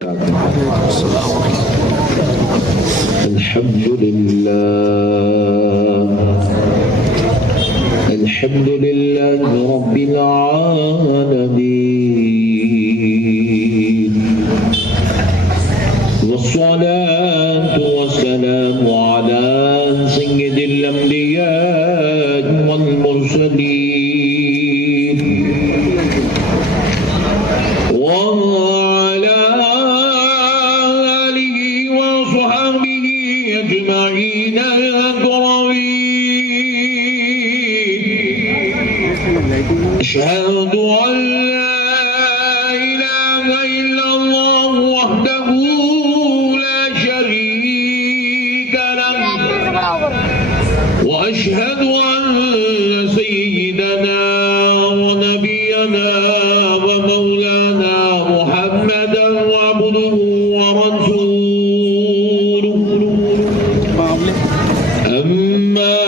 الحمد لله رب العالمين والصلاة والسلام على سيد الأنبياء والمرسلين وعلى آله وصحبه أجمعين أشهد أن لا إله إلا الله وحده لا شريك له وأشهد أن سيدنا ونبينا ومولانا محمدا عبده ورسوله أما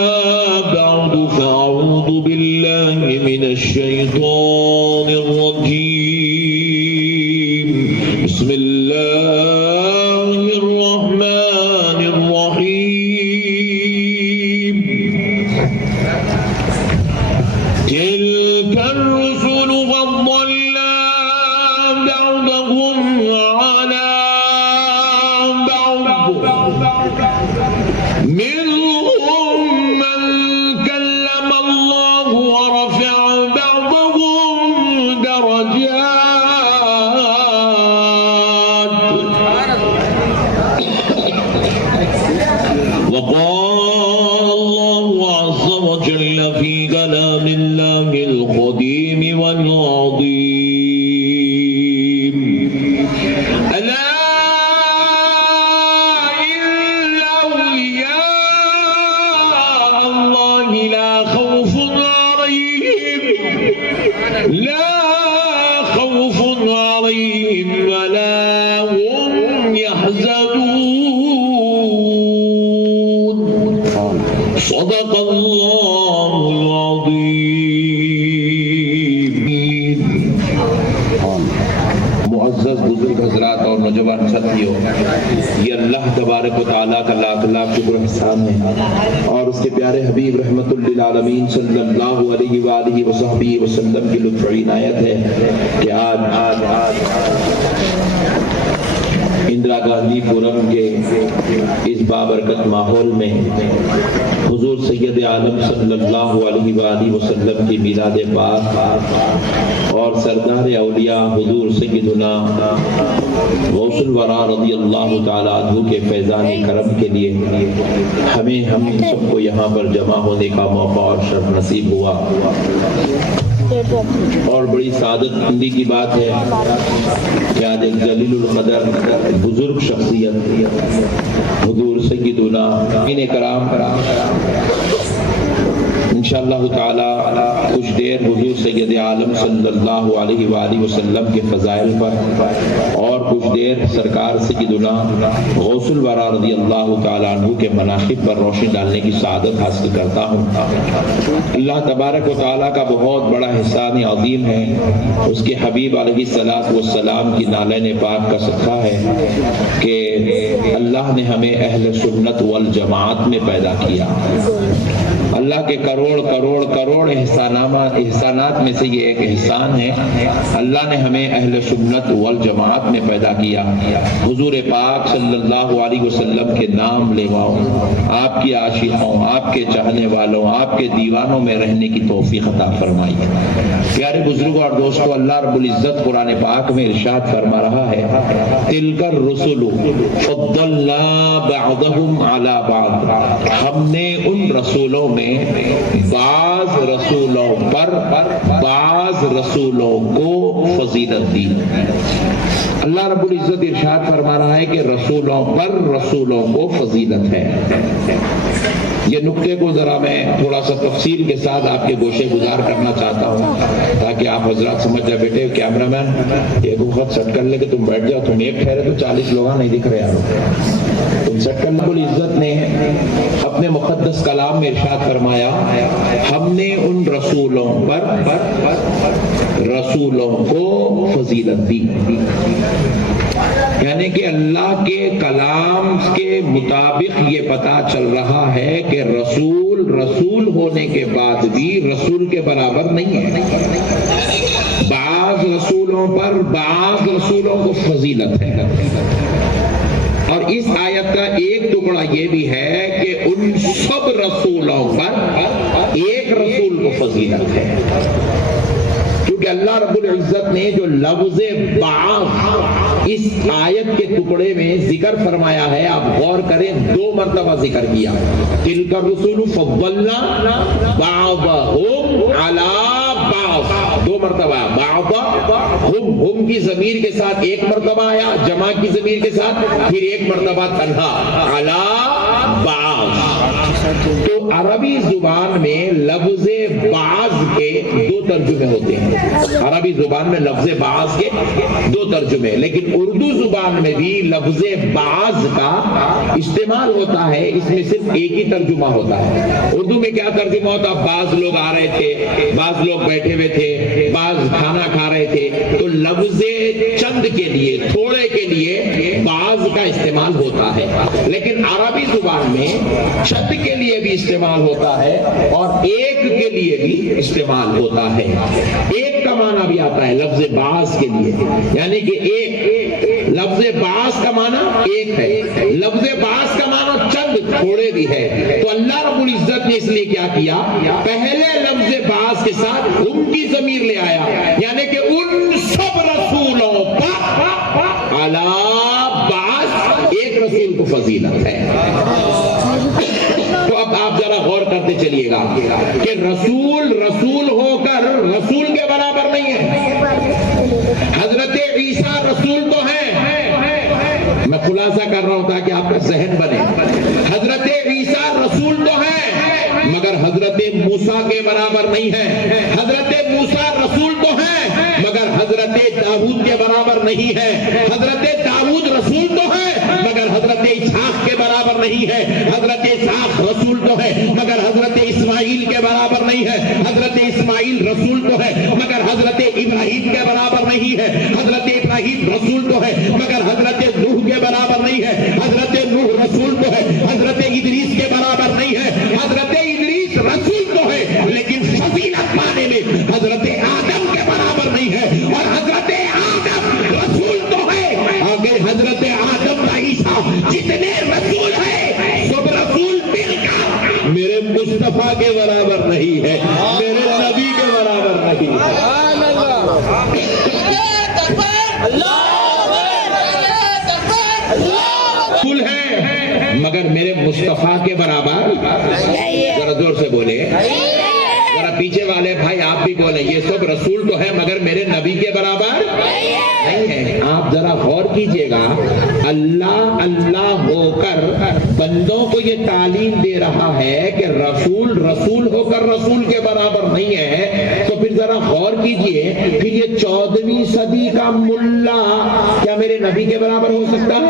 بعد فأعوذ بالله من الشيطان الرجيم بسم الله الرحمن الرحيم تلك الرسل فضلنا بعضهم على بعض منهم من كلم الله ورفع بعضهم درجات وقال الله عز وجل في كلام الله القديم والعظيم ألا إن أولياء الله لا خوف عليهم ولا هم يحزنون صدق الله العظيم. معزز بزرگ حضرات اور نوجوان ساتھیوں، یہ اللہ تبارک و تعالیٰ کا لاکھ لاکھ شکر احسان ہے اور اس کے پیارے حبیب رحمت للعالمین صلی اللہ علیہ وآلہ وصحبہ وسلم کی لطفی عنایت ہے کہ آج اندرا گاندھی پورم کے اس بابرکت ماحول میں حضور سید عالم صلی اللہ علیہ وآلہ وسلم کی میلاد پاک اور سردار اولیاء حضور سیدنا غوث الورا رضی اللہ تعالیٰ عنہ کے فیضان کرم کے لیے ہم سب کو یہاں پر جمع ہونے کا موقع اور شرف نصیب ہوا اور بڑی سعادت مندی کی بات ہے کہ آج ایک جلیل القدر بزرگ شخصیت حضور سیدنا کرام انشاءاللہ تعالی کچھ دیر حضور سید عالم صلی اللہ علیہ وآلہ وسلم کے فضائل پر اور کچھ دیر سرکار سیدنا غوث الورا رضی اللہ تعالیٰ عنہ کے مناقب پر روشنی ڈالنے کی سعادت حاصل کرتا ہوں. اللہ تبارک و تعالیٰ کا بہت بڑا احسان عظیم ہے، اس کے حبیب علیہ السلام کی نالین پاک کا صدقہ ہے کہ اللہ نے ہمیں اہل سنت والجماعت میں پیدا کیا. اللہ کے کروڑ احسانات میں سے یہ ایک احسان ہے. اللہ نے ہمیں اہل سنت والجماعت میں پیدا کیا. حضور پاک صلی اللہ علیہ وسلم کے نام لیواؤں، آپ کی عاشقوں، آپ کے چاہنے والوں، آپ کے دیوانوں میں رہنے کی توفیق عطا فرمائی. پیارے بزرگوں اور دوستوں، اللہ رب العزت قرآن پاک میں ارشاد فرما رہا ہے تلک الرسل فضلنا بعضهم علی بعض، ہم نے ان رسولوں میں بعض رسولوں پر بعض رسولوں کو فضیلت دی. اللہ رب العزت ارشاد فرما رہا ہے کہ رسولوں پر رسولوں کو فضیلت ہے. یہ نقطے کو ذرا میں تھوڑا سا تفصیل کے ساتھ آپ کے گوشے گزار کرنا چاہتا ہوں تاکہ آپ حضرات سمجھ جائے. بیٹے کیمرہ مین ایک وقت سیٹ کر لے کہ تم بیٹھ جاؤ، تم ایک ٹھہرے تو 40 لوگ نہیں دکھ رہے یار. تم سیٹ کر لے. العزت نے اپنے مقدس کلام میں ارشاد فرمایا ہم نے ان رسولوں پر رسولوں کو فضیلت دی، یعنی کہ اللہ کے کلام کے مطابق یہ پتا چل رہا ہے کہ رسول ہونے کے بعد بھی رسول کے برابر نہیں ہے، بعض رسولوں پر بعض رسولوں کو فضیلت ہے۔ اور اس آیت کا ایک ٹکڑا یہ بھی ہے کہ ان سب رسولوں پر ایک رسول کو فضیلت ہے، کیونکہ اللہ رب العزت نے جو لفظ بعث اس آیت کے ٹکڑے میں ذکر فرمایا ہے، آپ غور کریں، 2 مرتبہ ذکر کیا، تلک الرسول فضلنا بعضهم علی بعض، 2 مرتبہ، ہم کی ضمیر کے ساتھ 1 مرتبہ آیا، جمع کی ضمیر کے ساتھ پھر 1 مرتبہ تنہا، علی بعض۔ تو عربی زبان میں لفظ بعض کے 2 ترجمے ہوتے ہیں، عربی زبان میں لفظ بعض کے 2 ترجمے، لیکن اردو زبان میں بھی لفظ بعض کا استعمال ہوتا ہے، اس میں صرف ایک ہی ترجمہ ہوتا ہے۔ اردو میں کیا ترجمہ ہوتا ہے؟ بعض لوگ آ رہے تھے، بعض لوگ بیٹھے ہوئے تھے، بعض کھانا کھا رہے تھے، تو لفظ چند کے لیے، تھوڑے کے لیے بعض کا استعمال ہوتا ہے، لیکن عربی زبان میں چند کے لیے بھی استعمال ہوتا ہے اور ایک کے لیے بھی استعمال ہوتا ہے۔ ایک کا معنی بھی آتا ہے لفظ بعض کے لیے، یعنی کہ ایک، لفظ بعض کا معنی ایک ہے، لفظ بعض کا معنی چند، تھوڑے بھی ہے۔ تو اللہ رب العزت نے اس لیے کیا کیا، پہلے لفظ بعض کے ساتھ ہم کی ضمیر لے آیا، یعنی کہ ان سب رسولوں پر علی بعض ایک رسول کو فضیلت ہے۔ تو اب آپ ذرا غور کرتے چلیے گا کہ رسول ہو کر رسول کے برابر نہیں ہے۔ حضرت عیسیٰ رسول تو ہیں، میں خلاصہ کر رہا ہوں تاکہ آپ کا ذہن بنے، حضرت عیسیٰ رسول تو ہیں مگر حضرت موسیٰ کے برابر نہیں ہے، حضرت موسیٰ رسول تو ہیں مگر حضرت داؤد کے برابر نہیں ہے، حضرت داؤد رسول تو ہے مگر حضرت اسحاق کے برابر نہیں ہے، حضرت اسحاق رسول تو ہے مگر حضرت اسماعیل کے برابر نہیں ہے، حضرت اسماعیل رسول تو ہے مگر حضرت ابراہیم کے برابر نہیں ہے، حضرت ابراہیم رسول تو ہے مگر حضرت نوح کے برابر نہیں ہے، حضرت نوح رسول تو ہے حضرت ادریس کے برابر نہیں ہے، حضرت ادریس رسول تو ہے لیکن فضیلت پانے میں حضرت آدم کے برابر نہیں ہے، اور حضرت آدم رسول تو ہے، آگے حضرت آدم کا عیسیٰ جتنے رسول ہیں سب رسول مل کر میرے مصطفیٰ کے برابر نہیں ہے، میرے نبی کے برابر نہیں ہے۔ رسول ہے مگر میرے مصطفیٰ کے برابر، ذرا زور سے بولے، ذرا پیچھے والے بھائی آپ بھی بولیں، یہ سب رسول تو ہے مگر میرے نبی کے برابر نہیں ہے۔ آپ ذرا غور کیجئے گا، اللہ ہو کر بندوں کو یہ تعلیم دے رہا ہے کہ رسول ہو کر رسول کے برابر نہیں ہے، تو پھر ذرا غور کیجئے، پھر یہ 14ویں صدی کا ملا کیا میرے نبی کے برابر ہو سکتا ہے؟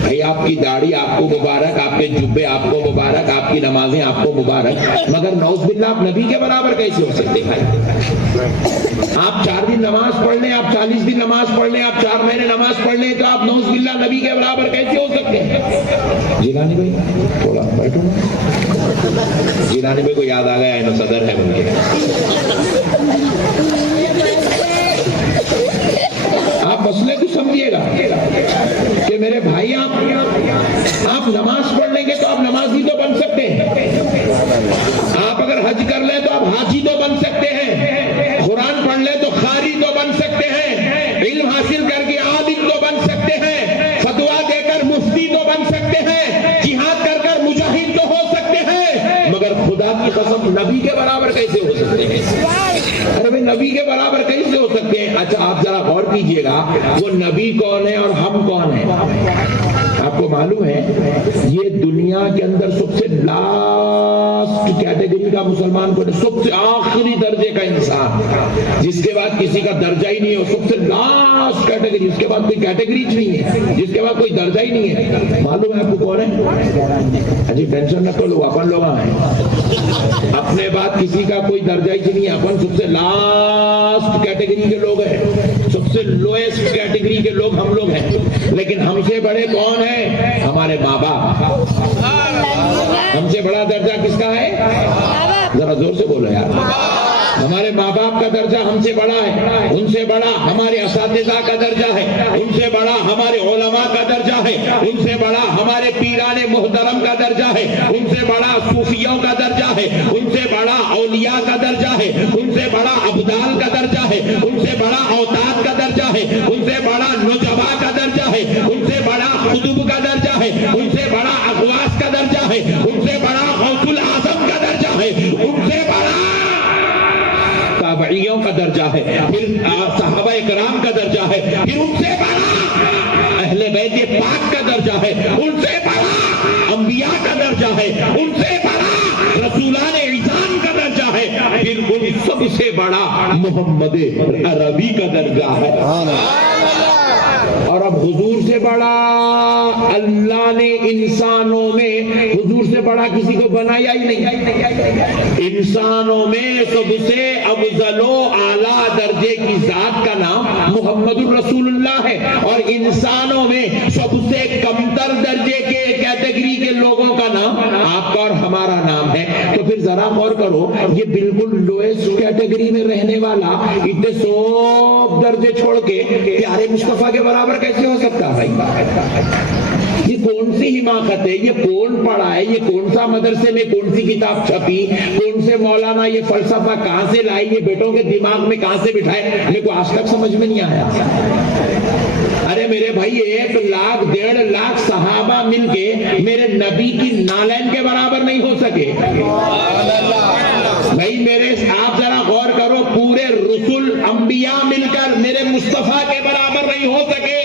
بھائی آپ کی داڑھی آپ کو مبارک، آپ کے جبے آپ کو مبارک، آپ کی نمازیں آپ کو مبارک، مگر نعوذ باللہ آپ نبی کے برابر کیسے ہو سکتے بھائی؟ آپ 4 دن نماز پڑھ لیں، آپ 40 دن نماز پڑھ لیں، آپ 4 مہینے نماز پڑھ لیں، تو آپ نعوذ باللہ نبی کے برابر کیسے ہو سکتے ہیں؟ جیلانی بھائی تھوڑا بیٹھو، جیلانی بھائی کو یاد آ گیا ہے، صدر ہے ان کے۔ آپ مسئلے کو سمجھیے گا کہ میرے بھائی آپ نماز پڑھ لیں گے تو آپ نمازی تو بن سکتے ہیں، آپ اگر حج کر لیں تو آپ حاجی تو بن سکتے ہیں، قرآن پڑھ لیں تو قاری تو بن سکتے ہیں، علم حاصل کر کے عالم تو بن سکتے ہیں، فتویٰ دے کر مفتی تو بن سکتے ہیں، جہاد کر کر مجاہد تو ہو سکتے ہیں، مگر خدا کی قسم نبی کے برابر کیسے ہو سکتے ہیں؟ ارے بھائی نبی کے برابر کیسے ہو سکتے ہیں؟ اچھا آپ ذرا غور کیجئے گا، وہ نبی کون ہے اور ہم کون ہیں؟ آپ کو معلوم ہے یہ دنیا کے اندر سب سے لاسٹ کیٹیگری کا مسلمان کو، سب سے آخری درجے کا انسان جس کے بعد کسی کا درجہ ہی نہیں ہے، سب سے لاسٹ کیٹیگری، اس کے بعد کوئی کیٹیگری نہیں ہے، جس کے بعد کوئی درجہ ہی نہیں ہے۔ معلوم ہے آپ کو کون ہے؟ جی ٹینشن نہ کرو، اپن لوگ ہیں، اپنے بعد کسی کا کوئی درجہ ہی نہیں ہے، اپن سب سے لاسٹ کیٹیگری کے لوگ ہیں، سب سے لوئسٹ کیٹیگری کے لوگ ہم لوگ ہیں۔ لیکن ہم سے بڑے کون ہیں؟ ہمارے ماں باپ۔ ہم سے بڑا درجہ کس کا ہے؟ ذرا زور سے بولو یار۔ ہمارے ماں باپ کا درجہ ہم سے بڑا ہے، ان سے بڑا ہمارے اساتذہ کا درجہ ہے، ان سے بڑا ہمارے علماء کا درجہ ہے، ان سے بڑا ہمارے پیران محترم کا درجہ ہے، ان سے بڑا صوفیوں کا درجہ ہے، ان سے بڑا اولیاء کا درجہ ہے، ان سے بڑا ابدال کا درجہ ہے، ان سے بڑا اوتاد کا درجہ ہے، ان سے بڑا نجبا کا درجہ ہے، ان سے بڑا قطب کا درجہ ہے، ان سے بڑا اغواث کا درجہ ہے، ان سے بڑا غوث الاعظم کا درجہ ہے، ان سے بڑا تابعیوں کا درجہ ہے، پھر صحابہ کرام کا درجہ ہے، پھر ان سے بڑا اہل بیت پاک کا درجہ ہے، ان سے بڑا انبیاء کا درجہ ہے، ان سے بڑا رسولان اعظام کا درجہ ہے، پھر ان سب سے بڑا محمد عربی کا درجہ ہے۔ اور اب حضور سے بڑا اللہ نے انسانوں میں، حضور سے بڑا کسی کو بنایا ہی نہیں۔ انسانوں میں سب سے افضل و اعلیٰ درجے کی ذات کا نام محمد الرسول اللہ ہے، اور انسانوں میں سب سے کمتر درجے کے کیٹیگری کے لوگوں کا نام آپ کا اور ہمارا نام ہے۔ تو پھر ذرا غور کرو، یہ بالکل لوئسٹ کیٹیگری میں رہنے والا اتنے سب درجے چھوڑ کے پیارے مصطفیٰ کے برابر کیسے ہو سکتا ہے بھائی؟ یہ کون سی حماقت ہے؟ یہ کون پڑھا ہے؟ یہ کون سا مدرسے میں کون سی کتاب چھپی؟ کون سے مولانا یہ فلسفہ کہاں سے لائی؟ یہ بیٹوں کے دماغ میں کہاں سے بٹھائے؟ میرے کو آج تک سمجھ میں نہیں آیا۔ ارے میرے بھائی 1 لاکھ 1.5 لاکھ صحابہ مل کے میرے نبی کی نالین کے برابر نہیں ہو سکے بھائی۔ میرے آپ ذرا غور کرو، پورے رسول انبیاء مل کر میرے مصطفیٰ کے برابر نہیں ہو سکے۔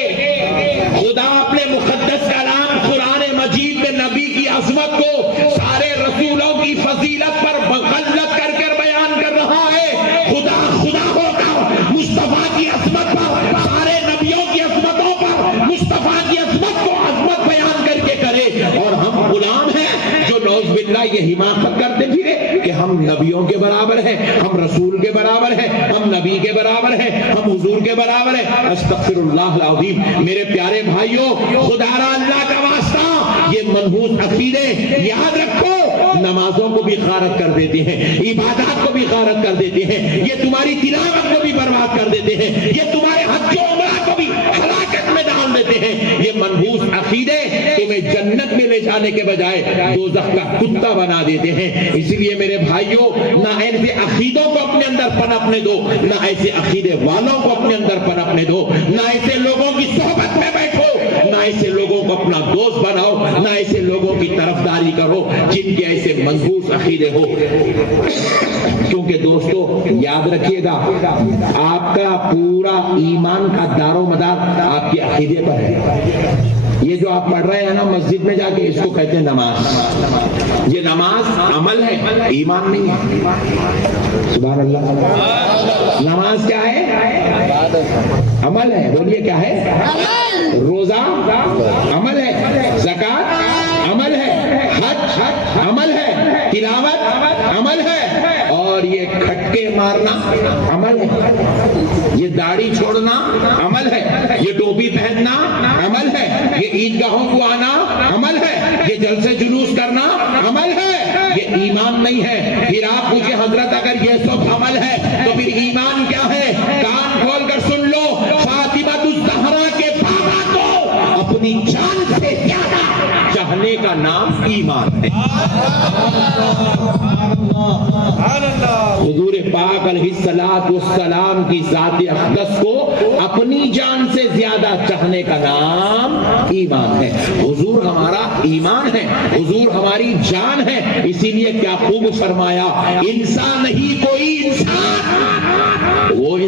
خدا اپنے مقدس کلام قرآن مجید میں نبی کی عظمت کو سارے رسولوں کی فضیلت پر غلط کر کر بیان کر رہا ہے۔ خدا ہو کر مصطفیٰ کی عظمت پر، سارے نبیوں کی عظمتوں پر مصطفیٰ کی عظمت کو عظمت بیان کر کے کرے، اور ہم غلام ہیں جو نعوذ باللہ یہ حماقت کرتے پھرے کہ ہم نبیوں کے برابر ہیں، ہم رسول کے برابر ہیں، ہم نبی کے برابر ہیں، ہم حضور کے برابر ہیں۔ استغفر اللہ العظیم۔ میرے پیارے بھائیوں، خدا را اللہ کا واسطہ، یہ منحوس عقیدے یاد رکھو، نمازوں کو بھی غارت کر دیتے ہیں، عبادات کو بھی غارت کر دیتے ہیں، یہ تمہاری تلاوت کو بھی برباد کر دیتے ہیں، یہ تمہارے حج و عمرہ کو بھی ہلاکت میں ڈال دیتے ہیں۔ یہ منحوس عقیدے تمہیں جنت میں لے جانے کے بجائے دوزخ کا کتا بنا دیتے ہیں۔ اسی لیے میرے بھائیوں، نہ ایسے عقیدوں کو اپنے اندر پنپنے دو، نہ ایسے عقیدے والوں کو اپنے اندر پنپنے دو، نہ ایسے لوگوں کی صحبت میں بیٹھو، نہ ایسے لوگوں کو اپنا دوست بناؤ، نہ ایسے لوگوں کی طرفداری کرو جن کے ایسے منحوس عقیدے ہو۔ کیونکہ دوستو یاد رکھیے گا، آپ کا پورا ایمان کا دار و مدار آپ کے عقیدے پر ہے۔ یہ جو آپ پڑھ رہے ہیں نا مسجد میں جا کے، اس کو کہتے ہیں نماز۔ یہ نماز عمل ہے، ایمان نہیں ہے۔ سبحان اللہ۔ نماز کیا ہے؟ عمل ہے۔ بولیے کیا ہے؟ روزہ عمل ہے، زکوٰۃ عمل ہے، حج عمل ہے، تلاوت عمل ہے، اور یہ کھٹکے مارنا عمل ہے، یہ داڑھی چھوڑنا عمل ہے، یہ ٹوپی پہننا عمل ہے، یہ عیدگاہوں کو آنا عمل ہے، یہ جلسے جلوس کرنا عمل ہے۔ یہ ایمان نہیں ہے۔ پھر آپ مجھے حضرت اگر یہ سب عمل ہے تو پھر ایمان کیا ہے؟ کان کھول کر سن لو، فاطمہ الزہرا کے بابا کو اپنی جان سے زیادہ چاہنے کا نام ایمان ہے۔ حضور پاک علیہ الصلوۃ والسلام کی ذات اقدس کو اپنی جان سے زیادہ چاہنے کا نام ایمان ہے۔ حضور ہمارا ایمان ہے، حضور ہماری جان ہے۔ اسی لیے کیا خوب فرمایا، انسان نہیں کوئی انسان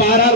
12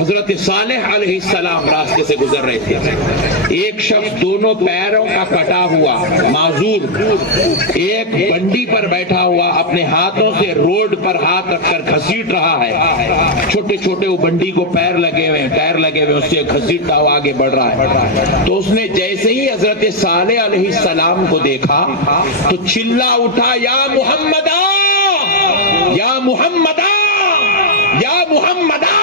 حضرت صالح علیہ السلام راستے سے گزر رہے تھے، ایک شخص دونوں پیروں کا کٹا ہوا معذور ایک بنڈی پر بیٹھا ہوا اپنے ہاتھوں سے روڈ پر ہاتھ رکھ کر گھسیٹ رہا ہے، چھوٹے چھوٹے وہ بنڈی کو پیر لگے ہوئے ٹائر لگے ہوئے، اس سے گھسیٹتا ہوا آگے بڑھ رہا ہے۔ تو اس نے جیسے ہی حضرت صالح علیہ السلام کو دیکھا تو چلا اٹھا، یا محمدہ یا محمدہ یا محمدہ،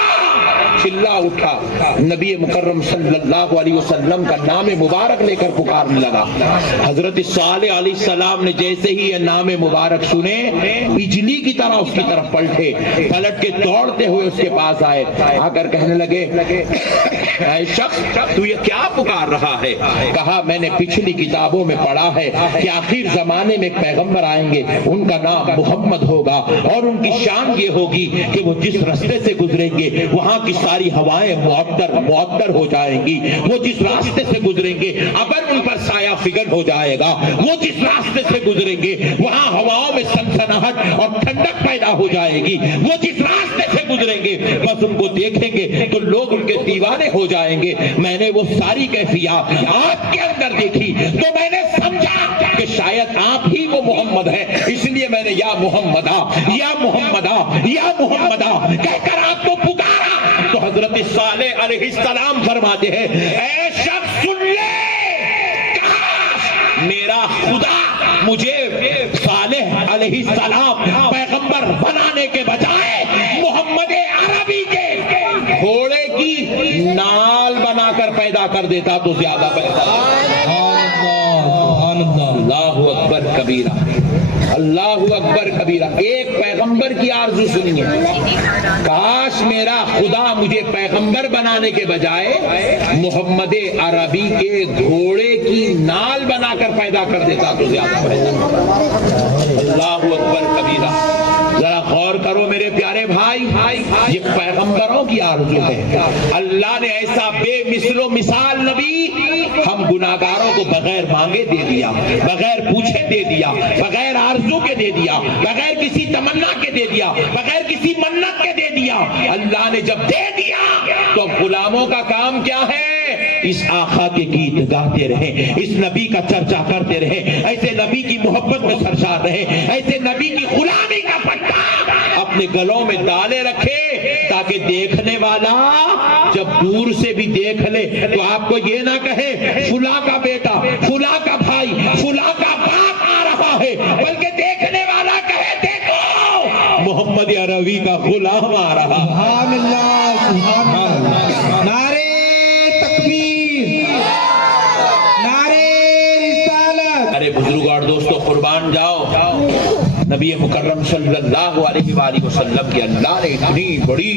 چلا اٹھا، نبی مکرم صلی اللہ علیہ وسلم کا نام مبارک لے کر پکارنے لگا۔ حضرت صالح علیہ السلام نے جیسے ہی یہ نام مبارک سنے، بجلی کی طرح اس کی طرف پلٹے، پلٹ کے دوڑتے ہوئے اس کے پاس آئے، آ کر کہنے لگے، اے شخص تو یہ کیا پکار رہا ہے؟ کہا میں نے پچھلی کتابوں میں پڑھا ہے کہ آخر زمانے میں ایک پیغمبر آئیں گے، ان کا نام محمد ہوگا، اور ان کی شان یہ ہوگی کہ وہ جس راستے سے گزریں گے وہاں کی ساری ہوائیں معطر ہو جائیں گی، وہ جس راستے سے گزریں گے ابر ان پر سایہ فگن ہو جائے گا، وہ جس راستے سے گزریں گے وہاں ہواؤں میں سنسناہٹ اور ٹھنڈک پیدا ہو جائے گی، وہ جس راستے سے گزریں گے بس ان کو دیکھیں گے تو لوگ ان کے دیوانے ہو جائیں گے۔ میں نے وہ ساری کیفیات آپ کے اندر دیکھی تو میں نے سمجھا کہ شاید آپ ہی وہ محمد ہے، اس لیے میں نے یا محمدہ یا محمدہ یا محمدہ کہہ کر آپ کو پکارا۔ تو حضرت صالح علیہ السلام فرماتے ہیں، اے شخص سن لے، کاش میرا خدا مجھے صالح علیہ السلام پیغمبر بنانے کے بجائے محمد عربی کے گھوڑے کی نال بنا کر پیدا کر دیتا تو زیادہ بہتر۔ اللہ اکبر کبیرہ، اللہ اکبر کبیرہ۔ ایک پیغمبر کی آرزو سنیے، کاش میرا خدا مجھے پیغمبر بنانے کے بجائے محمد عربی کے گھوڑے کی نال بنا کر پیدا کر دیتا تو زیادہ بہتر۔ اللہ اکبر کبیرہ۔ ذرا غور کرو میرے پیارے بھائی، یہ پیغمبروں کی آرزو ہے۔ اللہ نے ایسا بے مثل و مثال نبی ہم گناہگاروں کو بغیر مانگے دے دیا، بغیر پوچھے دے دیا، بغیر آرزو کے دے دیا، بغیر کسی تمنا کے دے دیا، بغیر کسی منت کے دے دیا۔ اللہ نے جب دے دیا تو غلاموں کا کام کیا ہے؟ اس آقا کے گیت گاتے رہیں، اس نبی کا چرچا کرتے رہیں، ایسے نبی کی محبت میں سرشار رہیں، ایسے نبی کی غلامی کا پٹا اپنے گلوں میں ڈالے رکھے، تاکہ دیکھنے والا جب دور سے بھی دیکھ لے تو آپ کو یہ نہ کہے فلاں کا بیٹا، فلاں کا بھائی، فلاں کا باپ آ رہا ہے، بلکہ دیکھنے والا کہے دیکھو محمد عربی کا غلام آ رہا۔ سبحان اللہ، سبحان اللہ، نعرے تکبیر، نعرے رسالت۔ ارے بزرگ اور دوستو قربان جاؤ، نبی مکرم صلی اللہ علیہ وآلہ وسلم کی اللہ نے اتنی بڑی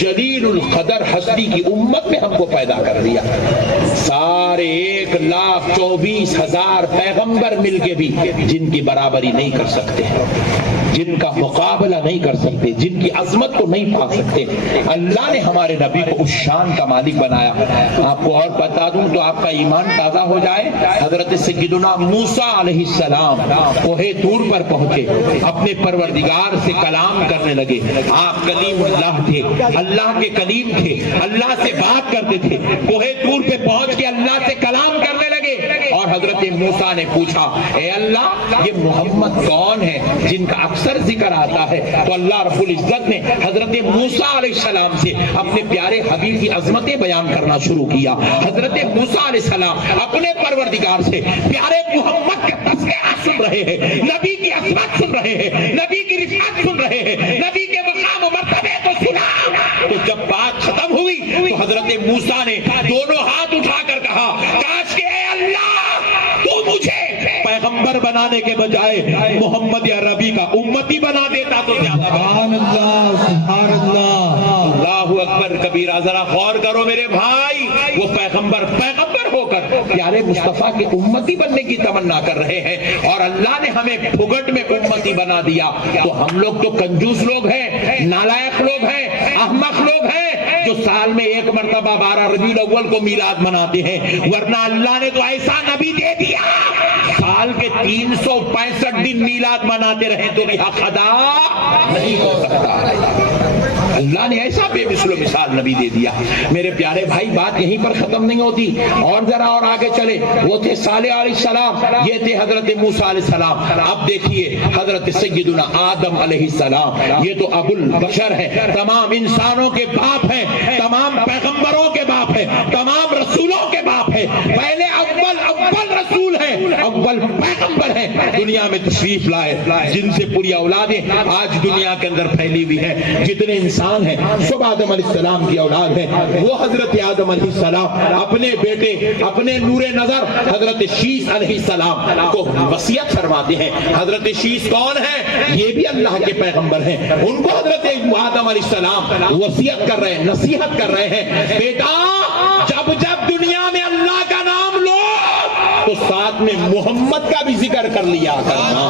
جلیل القدر ہستی کی امت میں ہم کو پیدا کر دیا۔ سارے 1,24,000 پیغمبر مل کے بھی جن کی برابری نہیں کر سکتے، جن کا مقابلہ نہیں کر سکتے، جن کی عظمت کو نہیں پا سکتے، اللہ نے ہمارے نبی کو اس شان کا مالک بنایا۔ آپ کو اور بتا دوں تو آپ کا ایمان تازہ ہو جائے، حضرت سیدنا موسیٰ علیہ السلام کوہ طور پر پہنچے، اپنے پروردگار سے کلام کرنے لگے۔ آپ کلیم اللہ تھے، اللہ کے کلیم تھے، اللہ سے بات کرتے تھے، کوہ طور پہ پہنچ کے اللہ سے کلام کرنے لگے۔ اور حضرت موسیٰ نے پوچھا، اے اللہ یہ محمد کون ہے جن کا اکثر ذکر آتا ہے؟ تو اللہ رب العزت نے حضرت موسیٰ علیہ السلام سے اپنے پیارے حبیب کی عظمتیں بیان کرنا شروع کیا۔ حضرت موسیٰ علیہ السلام اپنے پروردگار سے پیارے محمد کا تذکرہ سن رہے ہیں، نبی کی عظمت سن رہے ہیں، نبی کی رفعت سن رہے ہیں، نبی کے مقام و مرتبے کو سنا۔ تو جب بات ختم ہوئی تو حضرت موسیٰ نے دونوں ہاتھ اٹھا کر کہا، کاش کہ اے اللہ تو مجھے پیغمبر بنانے کے بجائے محمد عربی کا امتی بنا دیتا تو زیادہ۔ سبحان اللہ، سبحان اللہ، اللہ اکبر کبیرہ۔ ذرا غور کرو میرے بھائی، وہ پیغمبر ہو کر پیارے مصطفیٰ کے امتی بننے کی تمنا کر رہے ہیں، اور اللہ نے ہمیں پھگٹ میں امتی بنا دیا۔ تو ہم لوگ تو کنجوس لوگ ہیں، نالائق لوگ ہیں، احمق لوگ ہیں، جو سال میں ایک مرتبہ 12 ربیع الاول کو میلاد مناتے ہیں، ورنہ اللہ نے تو ایسا نبی دے دیا سال کے 365 دن میلاد مناتے رہیں تو بھی حق ادا نہیں ہو سکتا۔ اللہ نے ایسا بے مثل و مثال نبی دے دیا. میرے پیارے بھائی بات یہیں پر ختم نہیں ہوتی, اور ذرا اور آگے چلے. وہ تھے صالح علیہ السلام, یہ تھے حضرت موسیٰ علیہ السلام. اب دیکھیے حضرت سیدنا آدم علیہ السلام, یہ تو ابو البشر ہے, تمام انسانوں کے باپ ہیں, تمام پیغمبروں کے باپ ہیں, تمام رسولوں کے باپ ہیں. پہلے اول رسول ہیں, اول پیغمبر ہیں, دنیا میں تشریف لائے, جن سے پوری اولادیں آج دنیا کے اندر پھیلی ہوئی ہیں. جتنے انسان ہیں سب آدم علیہ السلام کی اولاد ہیں. وہ حضرت آدم علیہ السلام اپنے بیٹے, اپنے نور نظر حضرت شیس علیہ السلام کو وصیت فرماتے ہیں. حضرت شیس کون ہے؟ یہ بھی اللہ کے پیغمبر ہیں. ان کو حضرت آدم علیہ السلام وصیت کر رہے ہیں, نصیحت کر رہے ہیں, بیٹا جب دنیا میں اللہ کا نام لو تو ساتھ میں محمد کا بھی ذکر کر لیا کرنا,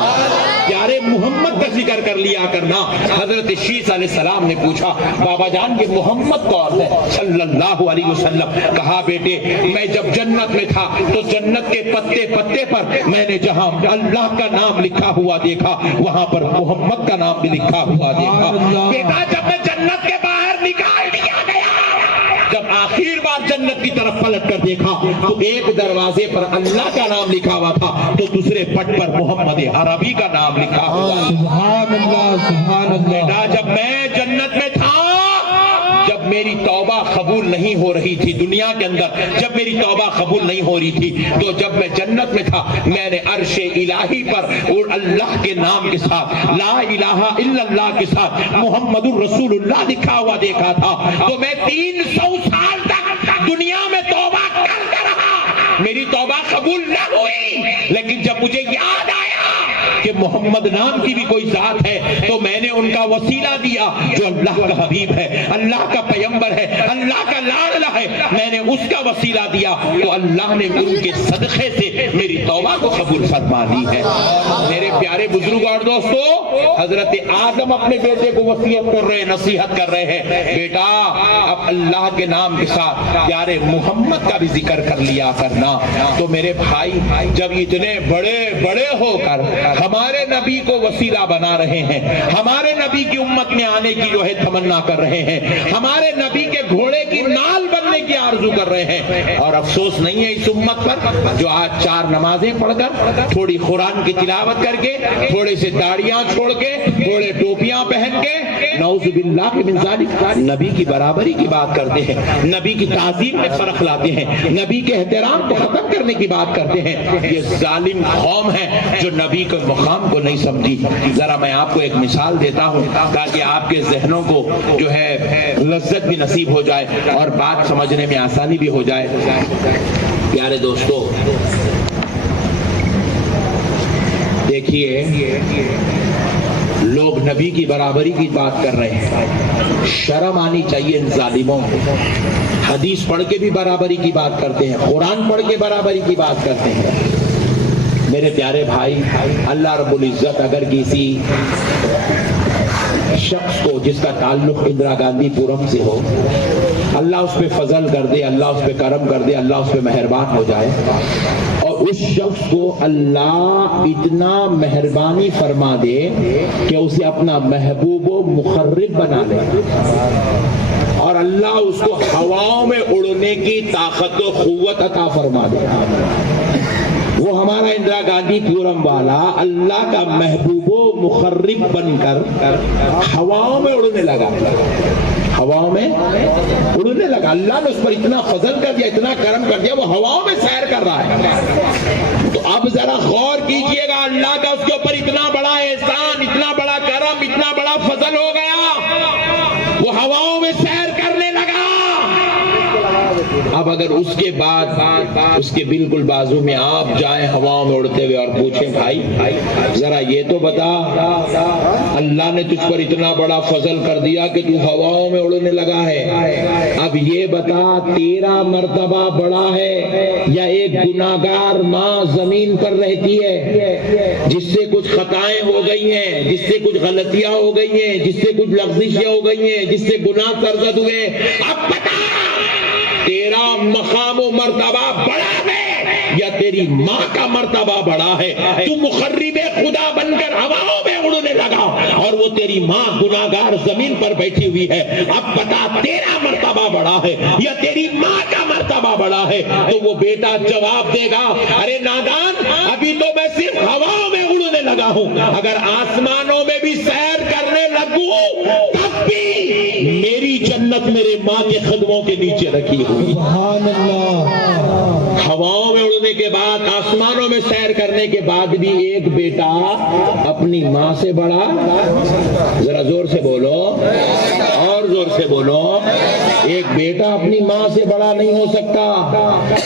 پیارے محمد کا ذکر کر لیا کرنا. حضرت شیس علیہ السلام نے پوچھا, بابا جان یہ محمد کون ہے صلی اللہ علیہ وسلم؟ کہا بیٹے میں جب جنت میں تھا تو جنت کے پتے پتے پر میں نے جہاں اللہ کا نام لکھا ہوا دیکھا وہاں پر محمد کا نام بھی لکھا ہوا دیکھا. بیٹا جب میں جنت کے باہر نکال دیا گیا, جب آخر بار جنت کی طرف پلٹ کر دیکھا تو ایک دروازے پر اللہ کا نام لکھا ہوا تھا تو دوسرے پٹ پر محمد عربی کا نام لکھا ہوا. سبحان اللہ, سبحان اللہ. بیٹا جب میں جنت میں تھا, جب میری توبہ قبول نہیں ہو رہی تھی دنیا کے اندر, جب میری توبہ قبول نہیں ہو رہی تھی, تو جب میں جنت میں تھا میں نے عرش الہی پر اور اللہ کے نام کے ساتھ لا الہ الا اللہ کے ساتھ محمد الرسول اللہ لکھا ہوا دیکھا تھا. تو میں 300 سال تک دنیا میں توبہ کرتا رہا, میری توبہ قبول نہ ہوئی, لیکن جب مجھے یاد آیا کہ محمد نام کی بھی کوئی ذات ہے تو میں نے ان کا وسیلہ دیا جو اللہ کا حبیب ہے, اللہ کا پیغمبر ہے, اللہ کا لاڈلا ہے, میں نے اس کا وسیلہ دیا تو اللہ نے ان کے صدقے سے میری توبہ کو قبول فرما دی ہے. میرے پیارے بزرگ اور دوستو, حضرت آدم اپنے بیٹے کو وصیت کر رہے, نصیحت کر رہے ہیں, بیٹا اب اللہ کے نام کے ساتھ پیارے محمد کا بھی ذکر کر لیا کرنا. تو میرے بھائی جب اتنے بڑے بڑے ہو کر ہمارے نبی کو وسیلہ بنا رہے ہیں, ہمارے نبی کی امت میں آنے کی جو ہے تمنا کر رہے ہیں, ہمارے نبی کے گھوڑے کی نال بننے کی آرزو کر رہے ہیں, اور افسوس نہیں ہے اس امت پر جو آج 4 نمازیں پڑھ کر, تھوڑی قرآن کی تلاوت کر کے, تھوڑے سے داڑیاں چھوڑ کے, تھوڑے ٹوپیاں پہن کے, نعوذ باللہ من ذالک نبی کی برابری کی بات کرتے ہیں, نبی کی تعظیم میں فرق لاتے ہیں, نبی کے احترام کو ختم کرنے کی بات کرتے ہیں. یہ ظالم قوم ہے جو نبی کے مقام کو نہیں سمجھی. ذرا میں آپ کو ایک مثال دیتا ہوں تاکہ آپ کے ذہنوں کو جو ہے لذت بھی نصیب ہو جائے اور بات سمجھنے میں آسانی بھی ہو جائے. پیارے دوستو دیکھیے, لوگ نبی کی برابری کی بات کر رہے ہیں, شرم آنی چاہیے ان ظالموں کو. حدیث پڑھ کے بھی برابری کی بات کرتے ہیں, قرآن پڑھ کے برابری کی بات کرتے ہیں. میرے پیارے بھائی, اللہ رب العزت اگر کسی شخص کو جس کا تعلق اندرا گاندھی پورم سے ہو, اللہ اس پہ فضل کر دے, اللہ اس پہ کرم کر دے, اللہ اس پہ مہربان ہو جائے, اور اس شخص کو اللہ اتنا مہربانی فرما دے کہ اسے اپنا محبوب و مقرب بنا لے, اور اللہ اس کو ہواؤں میں اڑنے کی طاقت و قوت عطا فرما دے. وہ ہمارا اندرا گاندھی پورم والا اللہ کا محبوب و مقرب بن کر ہواؤں میں اڑنے لگا, ہواؤں میں اڑنے لگا. اللہ نے اس پر اتنا فضل کر دیا, اتنا کرم کر دیا, وہ ہواؤں میں سیر کر رہا ہے. تو اب ذرا غور کیجئے گا, اللہ کا اس کے اوپر اتنا بڑا احسان, اتنا بڑا کرم, اتنا بڑا فضل ہو گیا, وہ ہواؤں میں سیر کرنے لگا. اب اگر اس کے بعد اس کے بالکل بازو میں آپ جائیں ہواؤں میں اڑتے ہوئے اور پوچھیں بھائی ذرا یہ تو بتا, اللہ نے تجھ پر اتنا بڑا فضل کر دیا کہ تو ہواؤں میں اڑنے لگا ہے, اب یہ بتا تیرا مرتبہ بڑا ہے یا ایک گناہگار ماں زمین پر رہتی ہے جس سے کچھ خطائیں ہو گئی ہیں, جس سے کچھ غلطیاں ہو گئی ہیں, جس سے کچھ لغزشیں ہو گئی ہیں, جس سے گناہ سرزد ہوئے. اب بتا تیرا مقام و مرتبہ بڑا ہے یا تیری ماں کا مرتبہ بڑا ہے، تو مخرب خدا بن کر ہواؤں میں اڑنے لگا اور وہ تیری ماں گناہگار زمین پر بیٹھی ہوئی ہے، اب بتا تیرا مرتبہ بڑا ہے یا تیری ماں کا مرتبہ بڑا ہے؟ تو وہ بیٹا جواب دے گا، ارے نادان، ابھی تو میں صرف ہواؤں میں اڑنے لگا ہوں، اگر آسمانوں میں بھی سیر کرنے لگوں تب بھی میری جنت میرے ماں کے قدموں کے نیچے رکھی ہوئی۔ سبحان اللہ۔ ہواؤں میں اڑنے کے بعد، آسمانوں میں سیر کرنے کے بعد بھی ایک بیٹا اپنی ماں سے بڑا، ذرا زور سے بولو اور زور سے بولو، ایک بیٹا اپنی ماں سے بڑا نہیں ہو سکتا،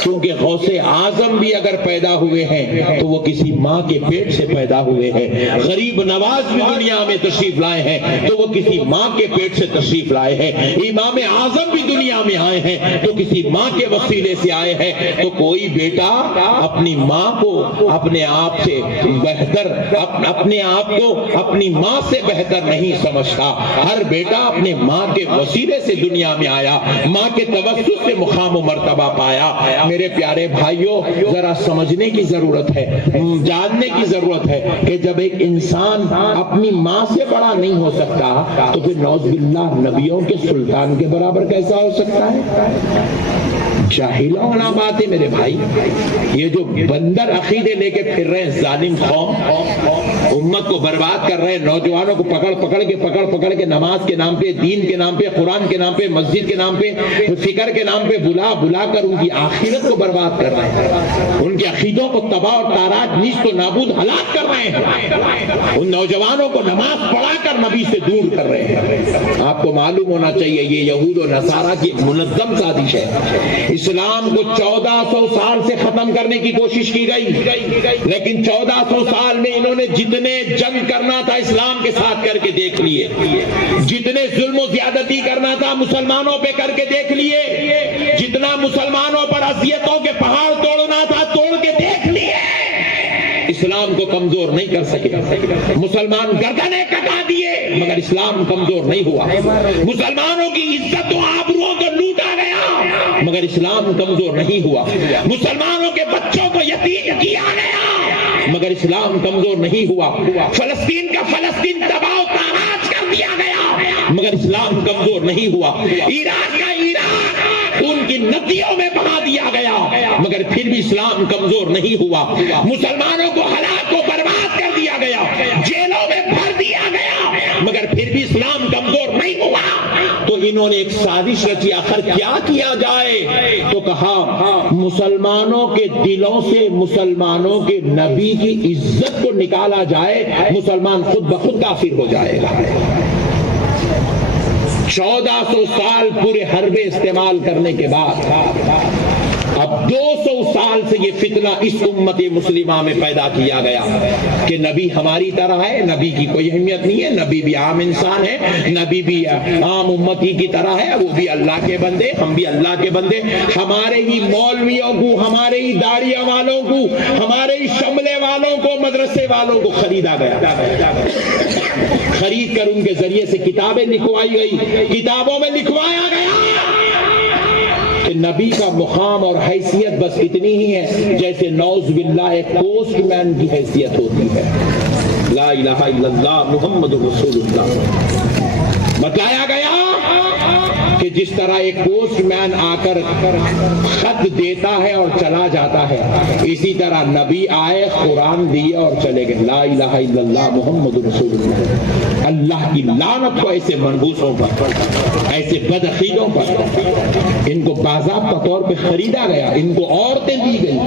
کیونکہ غوث اعظم بھی اگر پیدا ہوئے ہیں تو وہ کسی ماں کے پیٹ سے پیدا ہوئے ہیں، غریب نواز بھی دنیا میں تشریف لائے ہیں تو وہ کسی ماں کے پیٹ سے تشریف لائے ہیں، امام اعظم بھی دنیا میں آئے ہیں تو کسی ماں کے وسیلے سے آئے ہیں۔ تو کوئی بیٹا اپنی ماں کو اپنے آپ سے بہتر، اپنے آپ کو اپنی ماں سے بہتر نہیں سمجھتا، ہر بیٹا اپنے ماں کے وسیلے سے دنیا میں آیا، ماں کے توسط سے مقام و مرتبہ پایا۔ میرے پیارے بھائیوں، ذرا سمجھنے کی ضرورت ہے، جاننے کی ضرورت ہے کہ جب ایک انسان اپنی ماں سے بڑا نہیں ہو سکتا تو پھر نعوذ باللہ نبیوں کے سلطان کے برابر کیسا ہو سکتا ہے؟ جاہلوں والا بات ہے میرے بھائی، یہ جو بندر عقیدے لے کے پھر رہے ہیں، ظالم قوم امت کو برباد کر رہے ہیں، نوجوانوں کو پکڑ کے نماز کے نام پہ، دین کے نام پہ، قرآن کے نام پہ، مسجد کے نام پہ، فکر کے نام پہ بلا کر ان کی آخرت کو برباد کر رہے ہیں، ان کے عقیدوں کو تباہ اور تاراج، نیست و نابود ہلاک کر رہے ہیں، ان نوجوانوں کو نماز پڑھا کر نبی سے دور کر رہے ہیں۔ آپ کو معلوم ہونا چاہیے یہ یہود و نصارہ کی منظم سازش ہے۔ اسلام کو 1400 سال سے ختم کرنے کی کوشش کی گئی، لیکن 1400 سال میں انہوں نے جتنے جنگ کرنا تھا اسلام کے ساتھ کر کے دیکھ لیے، جتنے ظلم و زیادتی کرنا تھا مسلمانوں پہ کر کے دیکھ لیے، جتنا مسلمانوں پر اذیتوں کے پہاڑ توڑنا تھا توڑ کے دیکھ لیے، اسلام کو کمزور نہیں کر سکے۔ مسلمان گردنیں کٹا دیے مگر اسلام کمزور نہیں ہوا، مسلمانوں کی عزت و آبروؤں کو لوٹا گیا مگر اسلام کمزور نہیں ہوا، مسلمانوں کے بچوں کو یتیم کیا گیا مگر اسلام کمزور نہیں ہوا، فلسطین کا فلسطین تباہ و تاراج کر دیا گیا مگر اسلام کمزور نہیں ہوا، عراق کا عراق ان کی ندیوں میں بہا دیا گیا مگر پھر بھی اسلام کمزور نہیں ہوا، مسلمانوں کو ہلاک و برباد کر دیا گیا، جیلوں میں بھر دیا گیا مگر پھر بھی اسلام کمزور نہیں ہوا۔ تو انہوں نے ایک سازش رچی، آخر کیا کیا جائے؟ تو کہا مسلمانوں کے دلوں سے مسلمانوں کے نبی کی عزت کو نکالا جائے، مسلمان خود بخود کافر ہو جائے گا۔ 1400 سال پورے حربے استعمال کرنے کے بعد اب 200 سال سے یہ فتنہ اس امت مسلمہ میں پیدا کیا گیا کہ نبی ہماری طرح ہے، نبی کی کوئی اہمیت نہیں ہے، نبی بھی عام انسان ہے، نبی بھی عام امتی کی طرح ہے، وہ بھی اللہ کے بندے، ہم بھی اللہ کے بندے، ہمارے ہی مولویوں کو، ہمارے ہی داڑیاں والوں کو، ہمارے ہی شملے والوں کو، مدرسے والوں کو خریدا گیا، خرید کر ان کے ذریعے سے کتابیں لکھوائی گئی، کتابوں میں لکھوایا گیا کہ نبی کا مقام اور حیثیت بس اتنی ہی ہے جیسے نعوذ باللہ ایک پوسٹ مین کی حیثیت ہوتی ہے۔ لا الہ الا اللہ محمد رسول اللہ۔ بتایا گیا کہ جس طرح ایک پوسٹ مین آ کر خط دیتا ہے اور چلا جاتا ہے، اسی طرح نبی آئے، قرآن دیے اور چلے گئے۔ لا الہ الا اللہ محمد رسول اللہ۔ اللہ کی لعنت ہو ایسے منحوسوں پر، ایسے بدعقیدوں پر، ان کو باضابطہ طور پہ خریدا گیا، ان کو عورتیں دی گئی،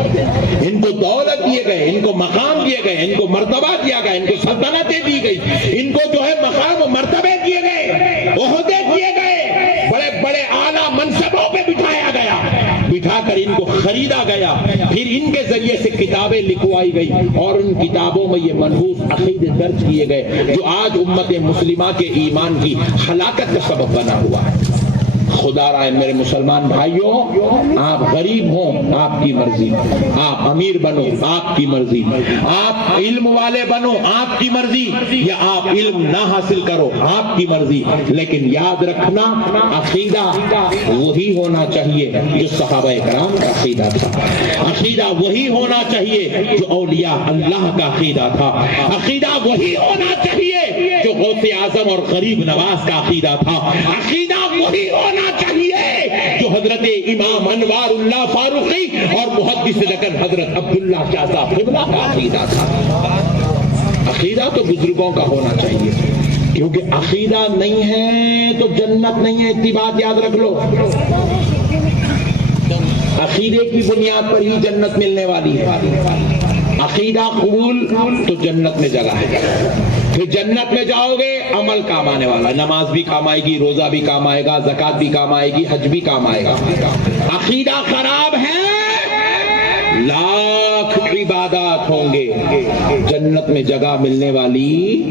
ان کو دولت دیے گئے، ان کو مقام دیے گئے، ان کو مرتبہ دیا گیا، ان کو سلطنتیں دی گئی، ان کو جو ہے مقام و مرتبے دیے گئے، عہدے دیے گئے، بڑے بڑے اعلیٰ منصبوں پہ بٹھایا گیا، بٹھا کر ان کو خریدا گیا، پھر ان کے ذریعے سے کتابیں لکھوائی گئی اور ان کتابوں میں یہ منحوس عقیدے درج کیے گئے جو آج امت مسلمہ کے ایمان کی ہلاکت کا سبب بنا ہوا ہے۔ خدا رائے میرے مسلمان بھائیوں، آپ غریب ہوں آپ کی مرضی، آپ امیر بنو آپ کی مرضی، آپ علم والے بنو آپ کی مرضی، یا آپ علم نہ حاصل کرو آپ کی مرضی، لیکن یاد رکھنا عقیدہ وہی ہونا چاہیے جو صحابہ کرام کا عقیدہ تھا، عقیدہ وہی ہونا چاہیے جو اولیاء اللہ کا عقیدہ تھا، عقیدہ وہی ہونا چاہیے جو غوث اعظم اور غریب نواز کا عقیدہ تھا، عقیدہ وہی ہونا چاہیے جو حضرت امام انوار اللہ فاروقی اور محدث لکن حضرت عبداللہ شاہ صاحب قبلہ کا عقیدہ تھا۔ عقیدہ تو بزرگوں کا ہونا چاہیے، کیونکہ عقیدہ نہیں ہے تو جنت نہیں ہے، اتنی بات یاد رکھ لو۔ عقیدے کی بنیاد پر ہی جنت ملنے والی ہے، عقیدہ قبول تو جنت میں جگہ ہے، پھر جنت میں جاؤ گے عمل کام آنے والا، نماز بھی کام آئے گی، روزہ بھی کام آئے گا، زکوٰۃ بھی کام آئے گی، حج بھی کام آئے گا۔ عقیدہ خراب ہے لاکھ عبادات ہوں گے، جنت میں جگہ ملنے والی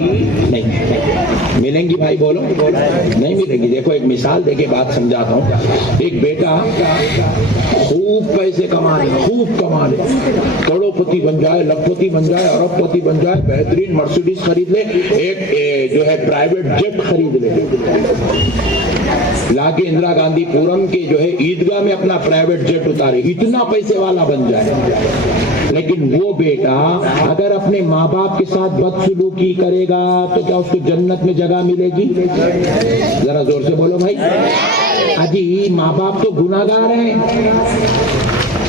نہیں۔ ملیں گی بھائی بولو؟ نہیں ملیں گی۔ دیکھو ایک مثال دے کے بات سمجھاتا ہوں۔ ایک بیٹا خوب پیسے کما لے، خوب کما لے، کروڑ پتی بن جائے، لاکھ پتی بن جائے، ارب پتی بن جائے، بہترین مرسیڈیز خرید لے، ایک جو ہے پرائیویٹ جیٹ خرید لے، لا کے اندرا گاندھی پورم کے جو ہے عیدگاہ میں اپنا پرائیویٹ جیٹ اتارے، اتنا پیسے والا بن جائے، لیکن وہ بیٹا اگر اپنے ماں باپ کے ساتھ بدسلوکی کرے گا تو کیا اس کو جنت میں جگہ ملے گی؟ ذرا زور سے بولو بھائی۔ اجی ماں باپ تو گناہگار ہیں۔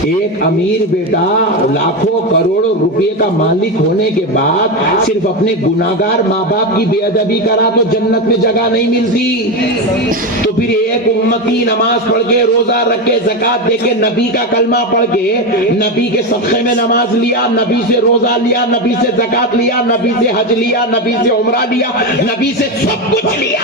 ایک امیر بیٹا لاکھوں کروڑوں روپے کا مالک ہونے کے بعد صرف اپنے گناہگار ماں باپ کی بے ادبی کرا تو جنت میں جگہ نہیں ملتی۔ تو پھر ایک امتی نماز پڑھ کے، روزہ رکھ کے، زکوٰۃ دے کے، نبی کا کلمہ پڑھ کے، نبی کے صدقے میں نماز لیا، نبی سے روزہ لیا، نبی سے زکوٰۃ لیا، نبی سے حج لیا، نبی سے عمرہ لیا، نبی سے سب کچھ لیا،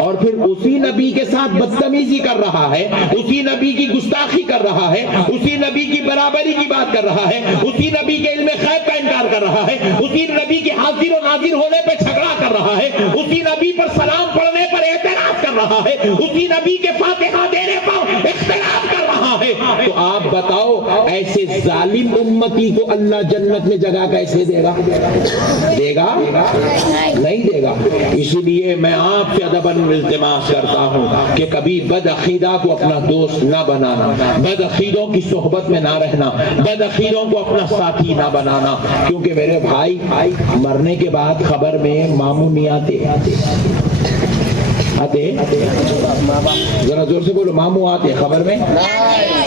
اور پھر اسی نبی کے ساتھ بدتمیزی کر رہا ہے، اسی نبی کی گستاخی کر رہا ہے، اسی نبی کی برابری کی بات کر رہا ہے، اسی نبی کے علم غیب کا انکار کر رہا ہے، اسی نبی کے حاضر و ناظر ہونے پہ جھگڑا کر رہا ہے، اسی نبی پر سلام پڑھنے پر اعتراض کر رہا ہے، اسی نبی کے فاتحہ دینے پر اختلاف کر رہا ہے، تو آپ بتاؤ ایسے ظالم امتی کو اللہ جنت میں جگہ کیسے دے گا؟ دے گا؟ نہیں دے گا۔ اسی لیے میں آپ سے ادباً التماس کرتا ہوں کہ کبھی بد عقیدہ کو اپنا دوست نہ بنانا، بد عقیدوں کی صحبت میں نہ رہنا، بد عقیدوں کو اپنا ساتھی نہ بنانا، کیونکہ میرے بھائی مرنے کے بعد خبر میں ماموں نہیں آتے، ذرا زور سے بولو، ماموں آتے خبر میں،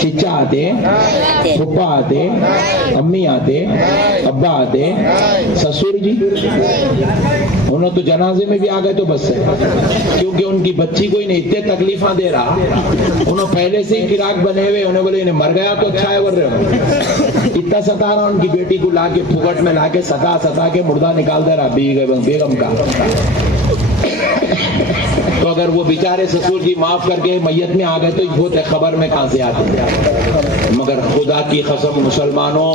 چچا آتے، پھپھا آتے، امی آتے، ابا آتے، سسر جی انہوں تو جنازے میں بھی آ گئے تو بس ہے، کیونکہ ان کی بچی کو انہیں اتنے تکلیفاں دے رہا، انہوں پہلے سے ہی کراک بنے ہوئے، انہیں بولے انہیں مر گیا تو اچھا ہے، ور رہے اتنا ستا رہا، ان کی بیٹی کو لا کے پھوگٹ میں لا کے ستا کے مردہ نکال دے رہا بیگم کا۔ تو اگر وہ بیچارے سسور جی معاف کر کے میت میں آ گئے تو وہ خبر میں کہاں سے آتے؟ مگر خدا کی قسم مسلمانوں،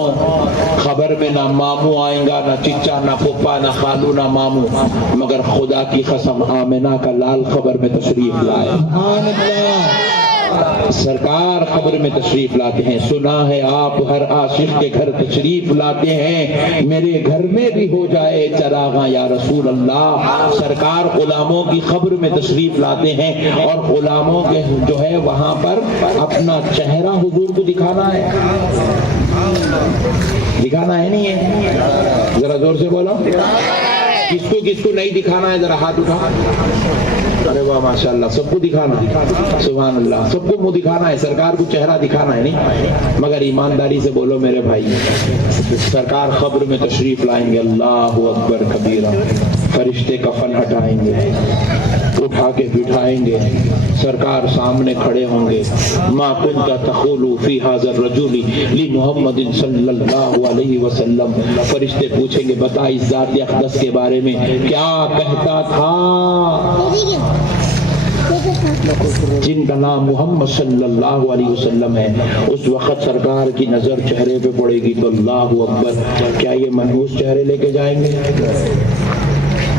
خبر میں نہ ماموں آئیں گا، نہ چچا، نہ پھپھا، نہ خالو، نہ ماموں، مگر خدا کی قسم آمنہ کا لال خبر میں تشریف لائے، سبحان اللہ، سرکار خبر میں تشریف لاتے ہیں۔ سنا ہے آپ ہر عاشق کے گھر تشریف لاتے ہیں، میرے گھر میں بھی ہو جائے چراغاں یا رسول اللہ۔ سرکار غلاموں کی خبر میں تشریف لاتے ہیں اور غلاموں کے جو ہے وہاں پر اپنا چہرہ حضور کو دکھانا ہے، دکھانا ہے نہیں ہے؟ ذرا زور سے بولو، کس کو نہیں دکھانا ہے؟ ذرا ہاتھ اٹھا۔ ارے واہ ماشاءاللہ، سب کو دکھانا ہے، سبحان اللہ، سب کو منہ دکھانا ہے، سرکار کو چہرہ دکھانا ہے نہیں، مگر ایمانداری سے بولو میرے بھائی، سرکار قبر میں تشریف لائیں گے، اللہ اکبر کبیرہ، فرشتے کفن ہٹائیں گے، اٹھا کے بٹھائیں گے، سرکار سامنے کھڑے ہوں گے، ما کنت تقول فی ھذا الرجل لمحمد صلی اللہ علیہ وسلم، فرشتے پوچھیں گے بتا اس ذات اقدس کے بارے میں کیا کہتا تھا جن کا نام محمد صلی اللہ علیہ وسلم ہے۔ اس وقت سرکار کی نظر چہرے پہ پڑے گی تو اللہ اکبر، کیا یہ منحوس چہرے لے کے جائیں گے؟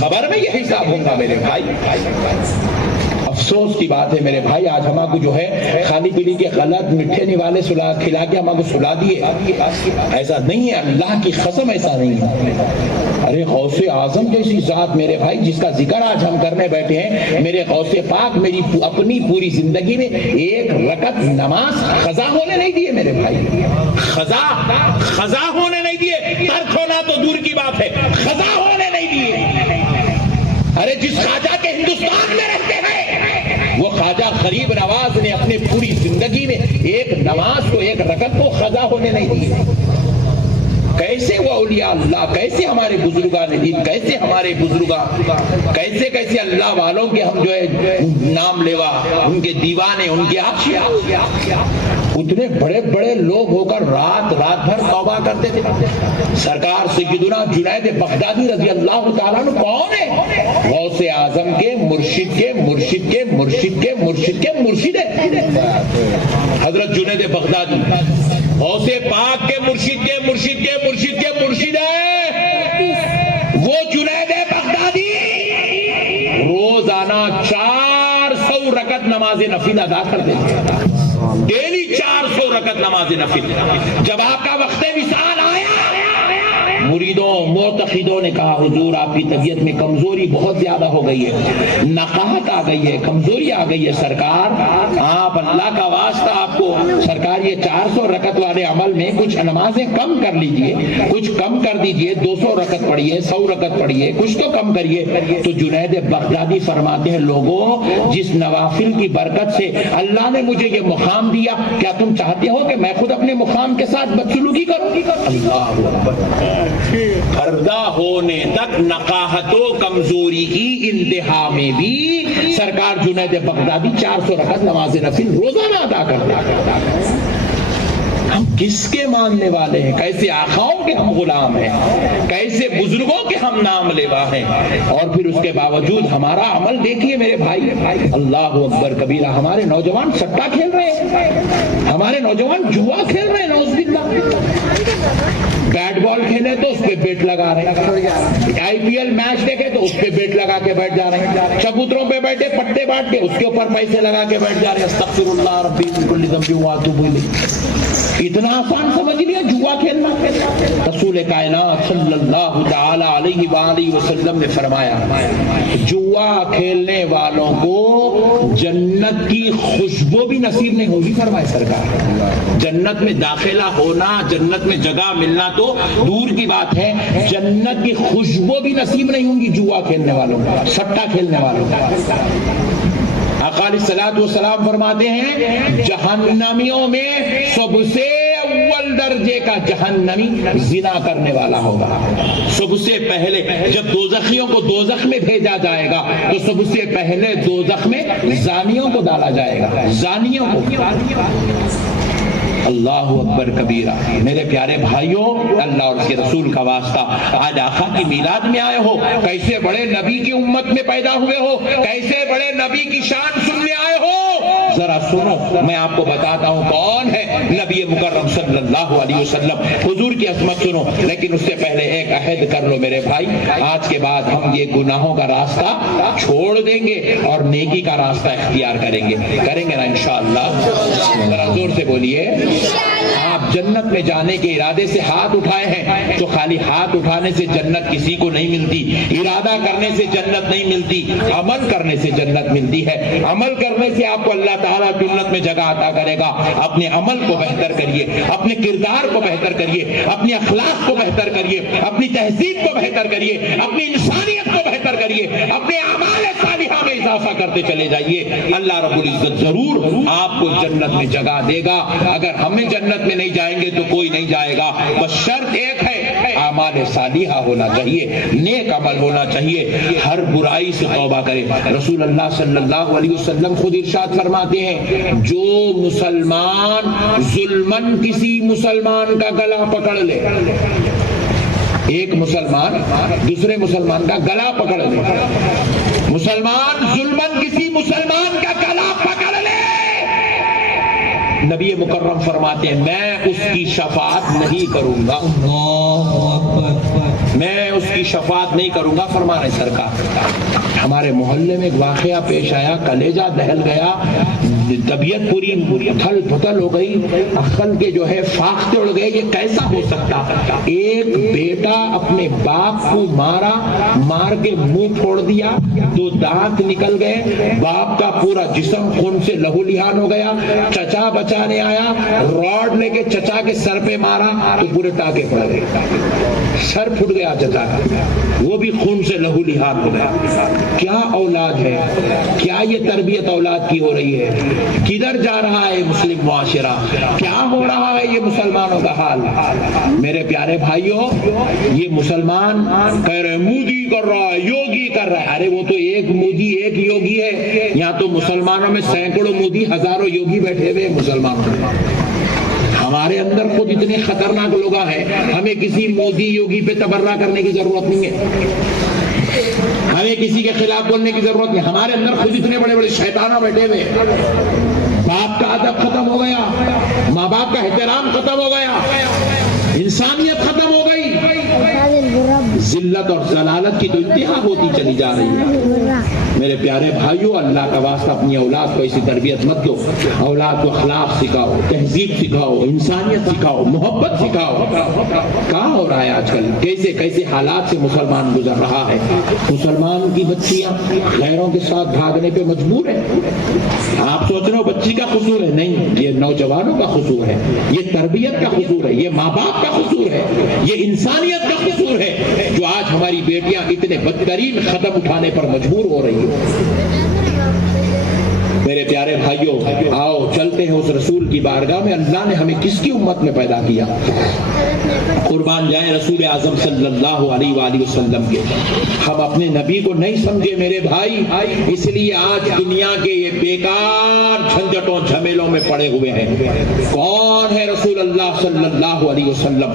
خبر میں یہ حساب ہوگا میرے بھائی۔ افسوس کی بات ہے میرے بھائی، آج ہمارا کو جو ہے خالی پیلی کے غلط مٹھے نوالے کھلا کے ہمارا کو سلا دیے، ایسا نہیں ہے، اللہ کی قسم ایسا نہیں ہے۔ ارے غوث اعظم جیسی ذات میرے بھائی جس کا ذکر آج ہم کرنے بیٹھے ہیں، میرے غوث پاک میری اپنی پوری زندگی میں ایک رکعت نماز قضا ہونے نہیں دیے میرے بھائی، قضا ہونے نہیں دیے، ترک ہونا تو دور کی بات ہے، قضا ہونے نہیں دیے۔ ارے جس خواجہ کے ہندوستان میں رہتے ہیں، وہ خواجہ غریب نواز نے اپنے پوری زندگی میں ایک نماز کو، ایک رکعت کو قضا ہونے نہیں دی۔ کیسے وہ اولیاء اللہ، کیسے ہمارے بزرگان دین، کیسے ہمارے بزرگان، کیسے کیسے اللہ والوں کے ہم جو ہے نام لیوا، ان کے دیوانے، ان کے عاشق، اتنے بڑے بڑے لوگ ہو کر رات بھر توبہ کرتے تھے۔ سرکار سیدنا جنید بغدادی رضی اللہ تعالیٰ عنہ کون ہے؟ غوث اعظم کے مرشد کے مرشد کے مرشد کے مرشد کے مرشد ہے حضرت جنید بغدادی، غوث پاک کے مرشد کے مرشد کے مرشد کے مرشد ہے وہ جنید بغدادی۔ روزانہ 400 رکعت نماز نفل ادا کرتے تھے، ڈیلی 400 رکعت نماز نفل۔ جب آپ کا وقت وصال آیا، مریدوں معتقدوں نے کہا حضور آپ کی طبیعت میں کمزوری بہت زیادہ ہو گئی ہے، نقاہت آ گئی ہے، کمزوری آ گئی ہے، سرکار آپ اللہ کا واسطہ آپ کو سرکار یہ 400 رکعت والے عمل میں کچھ نمازیں کم کر لیجئے، کچھ کم کر دیجئے، 200 رکعت پڑھیے، 100 رکعت پڑھیے، کچھ تو کم کریے۔ تو جنید بغدادی فرماتے ہیں لوگوں جس نوافل کی برکت سے اللہ نے مجھے یہ مقام دیا، کیا تم چاہتے ہو کہ میں خود اپنے مقام کے ساتھ بدسلوکی کروں؟ اللہ اکبر۔ پردہ ہونے تک نقاہت و کمزوری کی انتہا میں بھی سرکار جنید بغدادی 400 رکعت نماز نفل روزانہ ادا کرتے۔ ہم کس کے ماننے والے ہیں؟ کیسے آقاؤں کے ہم غلام ہیں، کیسے بزرگوں کے ہم نام لیوا ہیں، اور پھر اس کے باوجود ہمارا عمل دیکھیے میرے بھائی۔ اللہ اکبر کبیرہ۔ ہمارے نوجوان سٹا کھیل رہے ہیں، ہمارے نوجوان جوا کھیل رہے ہیں، نعوذ باللہ۔ بیٹ بال کھیلے تو اس پہ بیٹ لگا رہے ہیں، آئی پی ایل میچ دیکھے تو اس پہ بیٹ لگا کے بیٹھ جا رہے ہیں، چبوتروں پہ بیٹھے پٹے بانٹ کے اس کے اوپر پیسے لگا کے بیٹھ جا رہے ہیں۔ استغفر اللہ ربی من کل ذنب واتوب الیہ۔ اتنا آسان سمجھ لیا جوا کھیلنا؟ رسول کائنات صلی اللہ تعالی علیہ وآلہ وسلم نے فرمایا جوا کھیلنے والوں کو جنت کی خوشبو بھی نصیب نہیں ہوگی، فرمائے سرکار۔ جنت میں داخلہ ہونا، جنت میں جگہ ملنا تو دور کی بات ہے، جنت کی خوشبو بھی نصیب نہیں ہوں گی جوا کھیلنے والوں کو، سٹا کھیلنے والوں کو۔ آقا علیہ الصلوۃ والسلام فرماتے ہیں جہنمیوں میں سب سے اول درجے کا جہنمی زنا کرنے والا ہوگا۔ سب سے پہلے جب دوزخیوں کو دوزخ میں بھیجا جائے گا تو سب سے پہلے دوزخ میں زانیوں کو ڈالا جائے گا، زانیوں کو۔ اللہ اکبر کبیرہ۔ میرے پیارے بھائیوں، اللہ اور اس کے رسول کا واسطہ، آج آقا کی میلاد میں آئے ہو، کیسے بڑے نبی کی امت میں پیدا ہوئے ہو، کیسے بڑے نبی کی شان سننے آئے ہو، ذرا سنو، میں آپ کو بتاتا ہوں کون ہے نبی مکرم صلی اللہ علیہ وسلم۔ حضور کی عظمت سنو، لیکن اس سے پہلے ایک عہد کر لو میرے بھائی، آج کے بعد ہم یہ گناہوں کا راستہ چھوڑ دیں گے اور نیکی کا راستہ اختیار کریں گے نا انشاءاللہ؟ ذرا زور سے بولیے۔ آپ جنت میں جانے کے ارادے سے ہاتھ اٹھائے ہیں، تو خالی ہاتھ اٹھانے سے جنت کسی کو نہیں ملتی، ارادہ کرنے سے جنت نہیں ملتی، عمل کرنے سے جنت ملتی ہے۔ عمل کرنے سے آپ کو اللہ تعالیٰ جنت میں جگہ عطا کرے گا۔ اپنے عمل کو بہتر کریے، اپنے کردار کو بہتر کریے، اپنے اخلاق کو بہتر کریے، اپنی تہذیب کو بہتر کریے، اپنی انسانیت کو بہتر کریے، اپنے اعمال صالحہ میں اضافہ کرتے چلے جائیے۔ اللہ رب العزت ضرور آپ کو جنت میں جگہ دے گا۔ اگر ہمیں جنت میں نہیں جائیں گے تو کوئی نہیں جائے گا، بس شرط ایک ہے، اعمال صالحہ ہونا چاہیے، نیک عمل ہونا چاہیے، ہر برائی سے توبہ کرے۔ رسول اللہ صلی اللہ علیہ وسلم خود ارشاد فرماتے ہیں جو مسلمان ظلمن کسی مسلمان کا گلا پکڑ لے، ایک مسلمان دوسرے مسلمان کا گلا پکڑ لے، مسلمان ظلمن کسی مسلمان کا گلا پکڑ لے، نبی مکرم فرماتے ہیں میں اس کی شفاعت نہیں کروں گا۔ اللہ اکبر۔ میں اس کی شفاعت نہیں کروں گا فرمانے سرکار۔ ہمارے محلے میں ایک واقعہ پیش آیا، کلیجہ دہل گیا، طبیعت پوری تھل پھتل ہو گئی، عقل کے جو ہے فاختے اڑ گئے، یہ کیسا ہو سکتا؟ ایک بیٹا اپنے باپ کو مارا، مار کے منہ پھوڑ دیا، 2 دانت نکل گئے، باپ کا پورا جسم خون سے لہو لہان ہو گیا، چچا بچانے آیا، راڈ لے کے چچا کے سر پہ مارا تو پورے ٹانکے پڑ گئے، سر پھٹ گیا چچا کا، وہ بھی خون سے لہو لہان ہو گیا۔ کیا اولاد ہے، کیا یہ تربیت اولاد کی ہو رہی ہے؟ کدھر جا رہا ہے مسلم معاشرہ؟ کیا ہو رہا ہے یہ مسلمانوں کا حال؟ میرے پیارے بھائیوں، یہ مسلمان کہہ رہے مودی کر رہا ہے، یوگی کر رہا ہے، ارے وہ تو ایک مودی ایک یوگی ہے، یہاں تو مسلمانوں میں سینکڑوں مودی ہزاروں یوگی بیٹھے ہوئے مسلمانوں میں۔ ہمارے اندر خود اتنے خطرناک لوگ ہیں، ہمیں کسی مودی یوگی پہ تبرہ کرنے کی ضرورت نہیں ہے، ہمیں کسی کے خلاف بولنے کی ضرورت نہیں، ہمارے اندر خود اتنے بڑے بڑے شیطانہ بیٹھے ہوئے۔ باپ کا ادب ختم ہو گیا، ماں باپ کا احترام ختم ہو گیا، انسانیت ختم ہو گئی، ذلت اور ضلالت کی تو انتہا ہوتی چلی جا رہی ہے۔ میرے پیارے بھائیوں، اللہ کا واسطہ اپنی اولاد کو ایسی تربیت مت دو، اولاد کو اخلاق سکھاؤ، تہذیب سکھاؤ، انسانیت سکھاؤ، محبت سکھاؤ۔ کہاں ہو رہا ہے آج کل؟ کیسے کیسے حالات سے مسلمان گزر رہا ہے؟ مسلمان کی بچیاں غیروں کے ساتھ بھاگنے پہ مجبور ہیں۔ آپ سوچ رہے ہو بچی کا قصور ہے؟ نہیں، یہ نوجوانوں کا قصور ہے، یہ تربیت کا قصور ہے، یہ ماں باپ کا قصور ہے، یہ انسانیت کا قصور ہے، جو آج ہماری بیٹیاں اتنے بدترین قدم اٹھانے پر مجبور ہو رہی ہیں۔ میرے پیارے بھائیوں، آؤ چلتے ہیں اس رسول کی بارگاہ میں، اللہ نے ہمیں کس کی امت میں پیدا کیا؟ قربان جائیں رسول اعظم صلی اللہ علیہ وآلہ وسلم کے۔ ہم اپنے نبی کو نہیں سمجھے میرے بھائی، اس لیے آج دنیا کے یہ بیکار جھنجھٹوں جھمیلوں میں پڑے ہوئے ہیں۔ کون ہے رسول اللہ صلی اللہ علیہ وسلم؟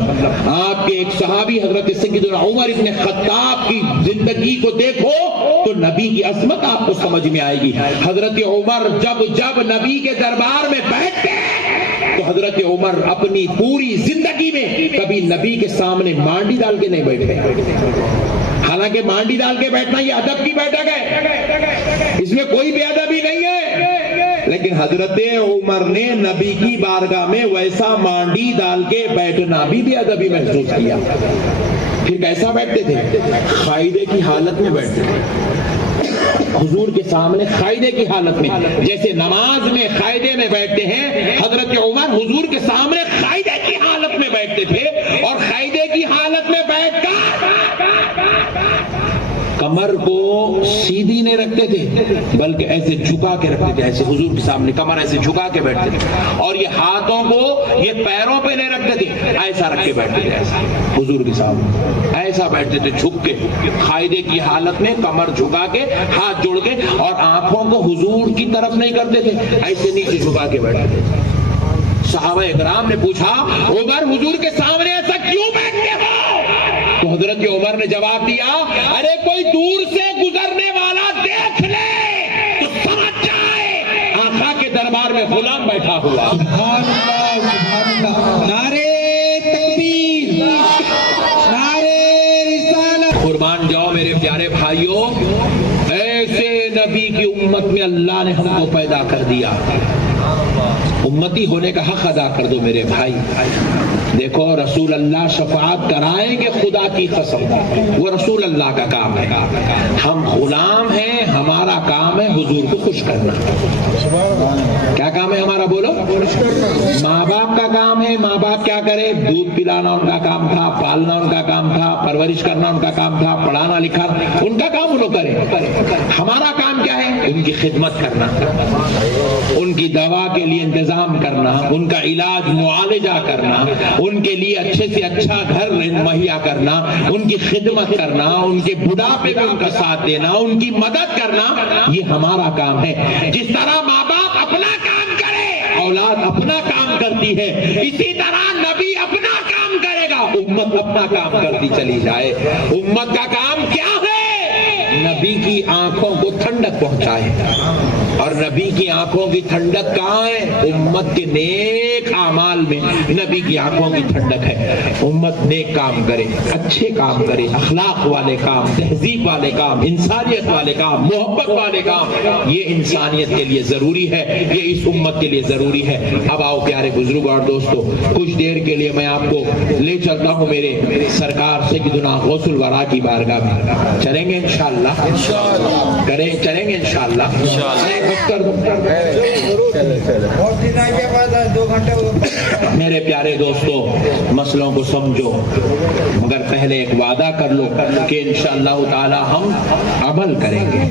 آپ کے ایک صحابی حضرت سیدنا عمر ابن خطاب کی زندگی کو دیکھو تو نبی کی عظمت آپ کو سمجھ میں آئے گی۔ حضرت عمر جب نبی کے دربار میں بیٹھتے تو حضرت عمر اپنی پوری زندگی میں کبھی نبی کے سامنے مانڈی ڈال کے نہیں بیٹھے، حالانکہ مانڈی ڈال کے بیٹھنا یہ ادب کی بیٹھک ہے، اس میں کوئی بے ادبی نہیں ہے، لیکن حضرت عمر نے نبی کی بارگاہ میں ویسا مانڈی ڈال کے بیٹھنا بھی بے ادبی محسوس کیا۔ پھر کیسا بیٹھتے تھے؟ قاعدے کی حالت میں بیٹھتے تھے، حضور کے سامنے قاعدے کی حالت میں، جیسے نماز میں قاعدے میں بیٹھتے ہیں، حضرت عمر حضور کے سامنے قاعدے کی حالت میں بیٹھتے تھے، اور قاعدے کی حالت میں بیٹھ کر کمر کو سیدھی نہیں رکھتے تھے بلکہ ایسے جھکا کے رکھتے تھے، ایسے حضور کے سامنے کمر ایسے جھکا کے بیٹھتے تھے، اور یہ ہاتھوں کو یہ پیروں پہ نہیں رکھتے تھے، ایسا رکھ کے بیٹھتے تھے، ایسا حضور کے سامنے ایسا بیٹھتے تھے جھک کے، قاعدے کی حالت میں کمر جھکا کے ہاتھ جوڑ کے، اور آنکھوں کو حضور کی طرف نہیں کرتے تھے، ایسے نیچے جھکا کے بیٹھتے تھے۔ صحابہ اکرام نے پوچھا عمر حضور کے سامنے ایسا کیوں بیٹھتے ہو؟ تو حضرت عمر نے جواب دیا، ارے کوئی دور سے گزرنے والا دیکھ لے تو سمجھ جائے آقا کے دربار میں غلام بیٹھا ہوا۔ سبحان اللہ، سبحان اللہ، نعرے تکبیر، نعرے رسالت۔ قربان جاؤ میرے پیارے بھائیوں، ایسے نبی کی امت میں اللہ نے ہم کو پیدا کر دیا، امتی ہونے کا حق ادا کر دو میرے بھائی۔ دیکھو رسول اللہ شفاعت کرائیں گے خدا کی قسم، وہ رسول اللہ کا کام ہے، ہم غلام ہیں، ہمارا کام ہے حضور کو خوش کرنا۔ کیا کام ہے ہمارا؟ بولو۔ ماں باپ کا کام ہے، ماں باپ کیا کرے؟ دودھ پلانا ان کا کام تھا، پالنا ان کا کام تھا، پرورش کرنا ان کا کام تھا، پڑھانا لکھانا ان کا کام وہ کرے۔ ہمارا کام کیا ہے؟ ان کی خدمت کرنا، ان کی دوا کے لیے انتظام کرنا، ان کا علاج معالجہ کرنا، ان کے لیے اچھے سے اچھا گھر مہیا کرنا، ان کی خدمت کرنا، ان کے بڑھاپے میں ان کا ساتھ دینا، ان کی مدد کرنا، یہ ہمارا کام ہے۔ جس طرح ماں باپ اپنا کام کرے، اولاد اپنا کام کرتی ہے، اسی طرح نبی اپنا کام کرے گا، امت اپنا کام کرتی چلی جائے۔ امت کا کام کیا ہے؟ نبی کی آنکھوں کو ٹھنڈک پہنچائے، اور اور نبی کی آنکھوں کی ٹھنڈک کہاں ہے؟ امت کے نیک اعمال میں نبی کی آنکھوں کی ٹھنڈک ہے۔ امت نیک کام کرے، اچھے کام کرے، اخلاق والے کام، تہذیب والے کام، انسانیت والے کام، محبت والے کام، یہ انسانیت کے لیے ضروری ہے، یہ اس امت کے لیے ضروری ہے۔ اب آؤ پیارے بزرگ اور دوستو، کچھ دیر کے لیے میں آپ کو لے چلتا ہوں میرے سرکار سیدنا غوث الورا کی بارگاہ میں۔ چلیں گے انشاءاللہ؟ چلیں گے انشاءاللہ؟ میرے پیارے دوستو، مسئلوں کو سمجھو، مگر پہلے ایک وعدہ کر لو کہ انشاءاللہ تعالی ہم عمل کریں گے۔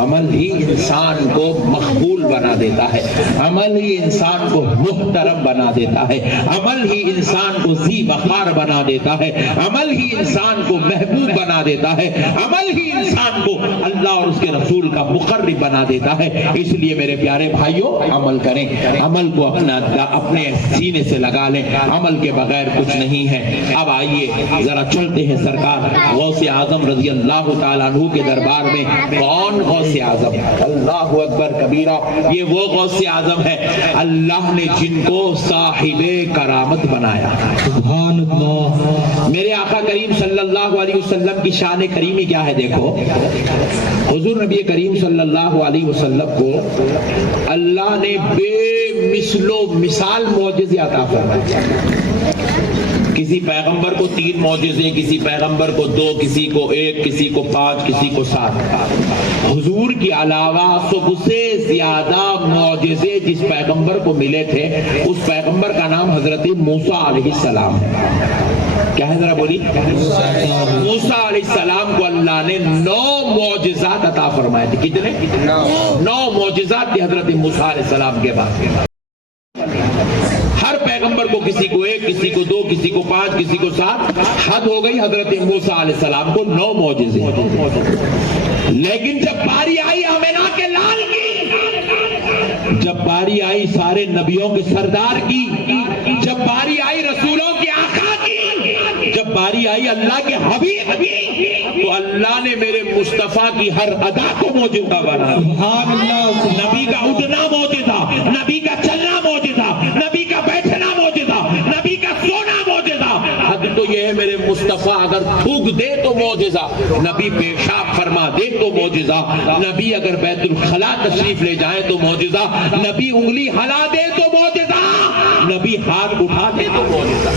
عمل ہی انسان کو مقبول بنا دیتا ہے، عمل ہی انسان کو محترم بنا دیتا ہے، عمل ہی انسان کو ذی وقار بنا دیتا ہے، عمل ہی انسان کو محبوب بنا دیتا ہے، عمل ہی انسان کو اللہ اور اس کے رسول کا مقرب بنا دیتا ہے۔ اس لیے میرے پیارے بھائیوں، عمل کریں، عمل کو اپنے سینے سے لگا لیں، عمل کے بغیر کچھ نہیں ہے۔ اب آئیے ذرا چلتے ہیں سرکار غوث اعظم رضی اللہ تعالیٰ عنہ کے دربار میں۔ کون غوث اعظم؟ اللہ اکبر کبیرہ، یہ وہ غوث اعظم ہے اللہ نے جن کو صاحب کرامت بنایا۔ سبحان اللہ۔ میرے آقا کریم صلی اللہ علیہ وسلم کی شان کریمی کیا ہے؟ دیکھو، حضور نبی کریم صلی اللہ علیہ وسلم کو اللہ نے بے مثل و مثال معجزے عطا فرمائے۔ کسی پیغمبر کو 3 معجزے، کسی پیغمبر کو 2، کسی کو 1، کسی کو 5، کسی کو 7۔ حضور کے علاوہ سب سے زیادہ معجزے جس پیغمبر کو ملے تھے، اس پیغمبر کا نام حضرت موسیٰ علیہ السلام ہے۔ کیا ہے ذرا بولی؟ موسیٰ علیہ السلام کو اللہ نے 9 معجزات عطا فرمائے تھے۔ کتنے؟ 9 معجزات تھے حضرت موسیٰ علیہ السلام کے بعد۔ ہر پیغمبر کو کسی کو 1، کسی کو 2، کسی کو 5، کسی کو 7۔ حد ہو گئی حضرت موسیٰ علیہ السلام کو 9 معجزے۔ لیکن جب باری آئی آمنہ کے لال کی، جب باری آئی سارے نبیوں کے سردار کی، جب باری آئی رسولوں کے آقا کی، جب باری آئی اللہ کے حبیب کی، تو اللہ نے میرے مصطفیٰ کی ہر ادا کو معجزہ بنا دیا۔ نبی کا اٹھنا معجزہ، نبی کا چلنا معجزہ، نبی کا بیٹھنا معجزہ، نبی کا سونا معجزہ۔ حد تو یہ ہے میرے مصطفیٰ اگر تھوک دے تو معجزہ، نبی پیشاب فرما دے تو معجزہ، نبی اگر بیت الخلا تشریف لے جائے تو معجزہ، نبی انگلی ہلا دے تو معجزہ، نبی ہاتھ اٹھا دے تو معجزہ۔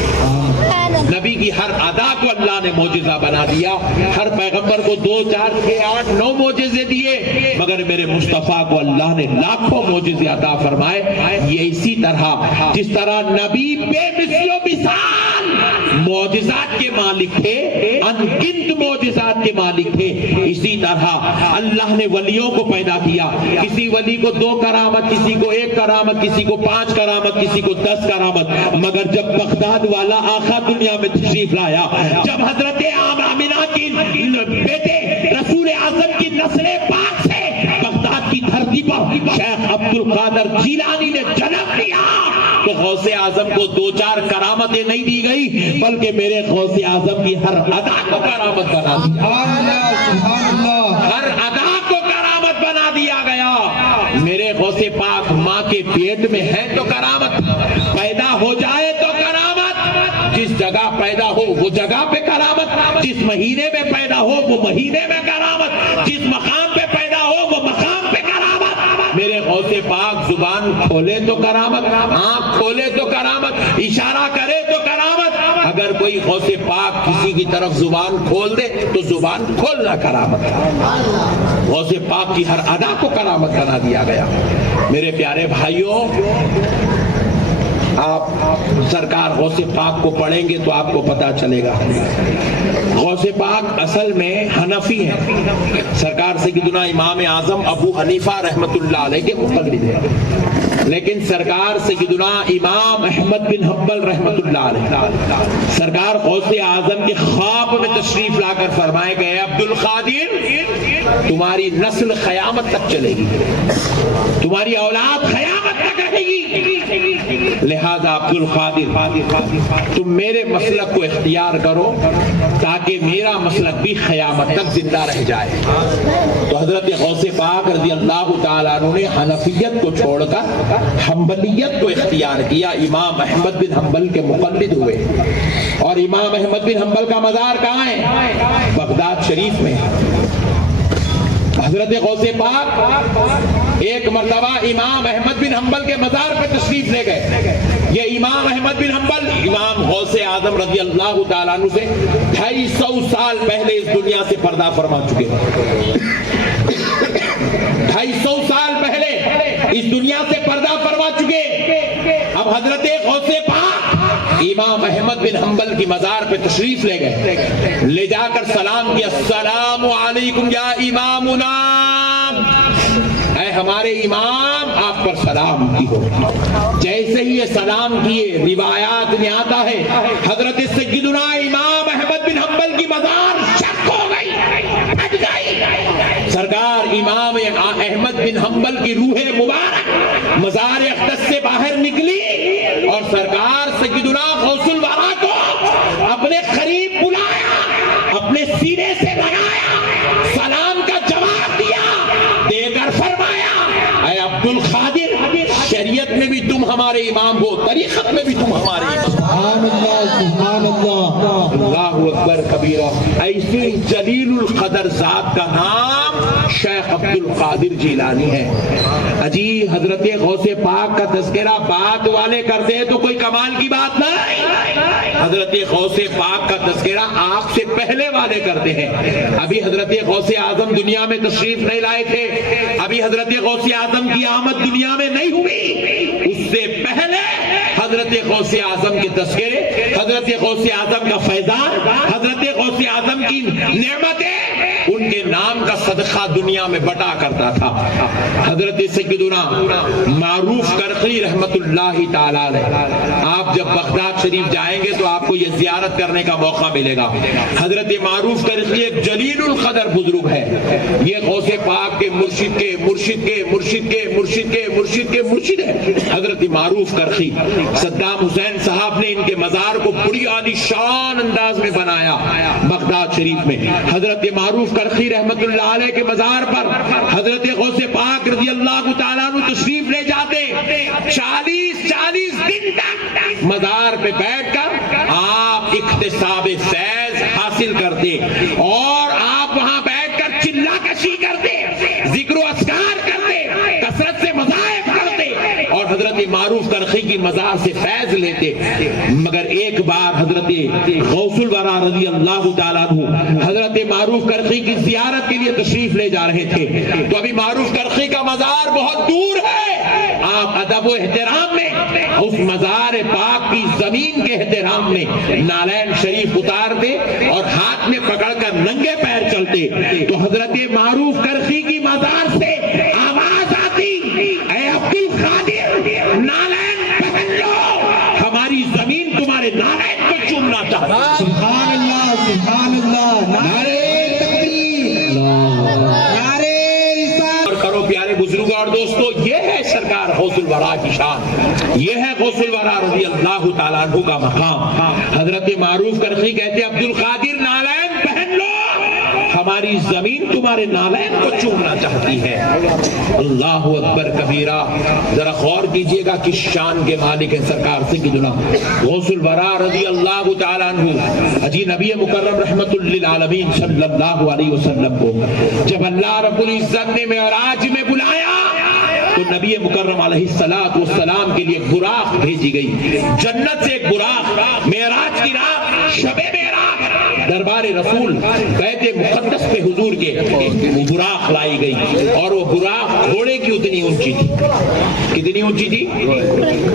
نبی کی ہر ادا کو اللہ نے معجزہ بنا دیا۔ ہر پیغمبر کو 2، 4، 6، 8، 9 معجزے دیے، مگر میرے مصطفیٰ کو اللہ نے لاکھوں معجزے عطا فرمائے۔ یہ اسی طرح جس طرح نبی بے مثل و مثال معجزات کے مالک تھے، ان گنت معجزات کے مالک تھے، اسی طرح اللہ نے ولیوں کو پیدا کیا۔ کسی ولی کو 2 کرامت، کسی کو 1 کرامت، کسی کو 5 کرامت، کسی کو 10 کرامت۔ مگر جب بغداد والا آقا دنیا میں تشریف لایا، جب حضرت آمنہ کی بیٹے رسول اعظم کی نسل پاک سے بغداد کی دھرتی پر شیخ عبد القادر جیلانی نے جنم لیا، تو غوث اعظم کو 2-4 کرامتیں نہیں دی گئی، بلکہ میرے غوث اعظم کی ہر ادا کو کرامت بنا دیا۔ ہر ادا کو کرامت بنا دیا گیا۔ میرے غوث پاک ماں کے پیٹ میں ہے تو کرامت، پیدا ہو جائے تو کرامت، جس جگہ پیدا ہو وہ جگہ پہ کرامت، جس مہینے میں پیدا ہو وہ مہینے میں کرامت، جس مقام پہ پیدا ہو وہ مقام پہ کرامت۔ میرے غوث پاک زبان کھولے تو کرامت، آنکھ کھولے تو کرامت، اشارہ کرے تو کرامت۔ اگر کوئی غوث پاک کسی کی طرف زبان کھول دے تو زبان کھولنا کرامت۔ غوث پاک کی ہر ادا کو کرامت بنا دیا گیا۔ میرے پیارے بھائیوں، آپ سرکار غوث پاک کو پڑھیں گے تو آپ کو پتا چلے گا۔ غوث پاک اصل میں حنفی ہیں، سرکار سیدنا امام اعظم ابو حنیفہ رحمت اللہ علیہ کے مقلد ہیں، لیکن سرکار سیدنا امام احمد بن حنبل رحمت اللہ علیہ، سرکار غوث اعظم کے خواب میں تشریف لا کر فرمائے گئے، عبد القادر تمہاری نسل قیامت تک چلے گی، تمہاری اولاد قیامت تک رہے گی۔ لہذا عبد القادر تم میرے مسلک کو اختیار کرو تاکہ میرا مسلک بھی قیامت تک زندہ رہ جائے۔ تو حضرت غوث پاک رضی اللہ تعالیٰ عنہ نے حنفیت کو چھوڑ کر حنبلیت کو اختیار کیا، امام احمد بن حنبل کے مقلد ہوئے۔ اور امام احمد بن حنبل کا مزار کہاں ہے؟ بغداد شریف میں۔ حضرت غوث پاک ایک مرتبہ امام احمد بن حنبل کے مزار پر تشریف لے گئے۔ یہ امام احمد بن حنبل امام غوث اعظم رضی اللہ تعالیٰ عنہ سے 250 سال پہلے اس دنیا سے پردہ فرما چکے۔ 250 سال پہلے اس دنیا سے پردہ فرما چکے۔ اب حضرت غوث پاک امام احمد بن حنبل کی مزار پہ تشریف لے گئے، لے جا کر سلام کیا، السلام علیکم یا امامنا، اے ہمارے امام آپ پر سلام کی ہو۔ جیسے ہی یہ سلام کیے، روایات میں آتا ہے حضرت سیدنا امام احمد بن حنبل کی مزار شک ہو گئی، پھٹ گئی۔ سرکار امام احمد بن حنبل کی روح مبارک مزار اقدس سے باہر نکلی اور سرکار سیدنا غوث الورا کو اپنے قریب بلایا، اپنے سینے سے لگایا، سلام کا جواب دیا، دے کر فرمایا، اے عبد القادر، شریعت میں بھی تم ہمارے امام ہو، طریقت میں بھی تم ہمارے امام۔ سبحان اللہ، سبحان اللہ، اللہ اکبر کبیرہ۔ ایسی جلیل القدر ذات کا نام شیخ عبد القادر جیلانی ہے۔ اجی حضرت غوث پاک کا تذکرہ بات والے کرتے ہیں تو کوئی کمال کی بات نہیں، حضرت غوث پاک کا تذکرہ آپ سے پہلے والے کرتے ہیں۔ ابھی حضرت غوث اعظم دنیا میں تشریف نہیں لائے تھے، ابھی حضرت غوث اعظم کی آمد دنیا میں نہیں ہوئی، اس سے پہلے حضرت غوث اعظم کے تذکرے، حضرت غوث اعظم کا فیضان، حضرت غوث اعظم کی نعمتیں، ان کے نام کا صدقہ دنیا میں بٹا کرتا تھا۔ حضرت سیدنا معروف کرخی رحمت اللہ تعالیٰ علیہ، آپ جب بغداد شریف جائیں گے تو آپ کو یہ زیارت کرنے کا موقع ملے گا۔ حضرت معروف کرخی ایک جلیل القدر بزرگ ہے، یہ غوث پاک کے مرشد کے مرشد کے مرشد کے مرشد کے مرشد کے مرشد ہے، حضرت معروف کرخی۔ صدام حسین صاحب نے ان کے مزار کو بڑی عالی شان انداز میں بنایا بغداد شریف میں۔ حضرت معروف کرخی رحمت اللہ علیہ کے مزار پر حضرت غوث پاک رضی اللہ تعالیٰ عنہ تشریف لے جاتے، 40 دن تک مزار پہ بیٹھ کر آپ اکتساب فیض حاصل کرتے، اور آپ وہاں بیٹھ کر چلہ کشی کرتے، ذکر و اذکار کرتے، کثرت سے مذاہب کرتے، اور حضرت معروف کرخی کی مزار سے فیض لیتے۔ مگر ایک بار حضرت غوث الورا رضی اللہ تعالیٰ عنہ حضرت معروف کرخی کی زیارت کے لیے تشریف لے جا رہے تھے، تو ابھی معروف کرخی کا مزار بہت دور ہے، آپ ادب و احترام میں اس مزار پاک کی زمین کے احترام میں نالین شریف اتارتے اور ہاتھ میں پکڑ کر ننگے پیر چلتے، تو حضرت معروف کرخی کی مزار سے آواز آتی، اے عبد القادر، نالین پہن لو، ہماری زمین تمہارے نالین کو چومنا چاہتا ہے۔ سبحان اللہ، سبحان اللہ، نعرہ تکبیر، نعرہ رسالت۔ اور کرو پیارے بزرگوں اور دوستو، یہ ہے سرکار غوث الورا کی شان، یہ ہے غوث الورا رضی اللہ تعالیٰ عنہ کا مقام۔ حضرت معروف کرخی کہتے عبد القادر، نالین پہن لو، ہماری زمین تمہارے نالین کو چومنا چاہتی ہے۔ اللہ اکبر کبیرہ۔ ذرا غور کیجئے گا کس شان کے مالک ہیں سرکار سیدنا غوث الورا رضی اللہ تعالیٰ عنہ۔ اجی نبی مکرم رحمت للعالمین صلی اللہ علیہ وسلم کو جب اللہ رب العزت نے معراج میں بلایا تو نبی مکرم علیہ الصلوۃ والسلام کے لیے ایک براق بھیجی گئی، جنت سے ایک براق، معراج کی رات، شب معراج، دربار رسول بیت مقدس پہ حضور کے وہ براق لائی گئی، اور وہ براق گھوڑے کی اتنی اونچی تھی۔ کتنی اونچی تھی؟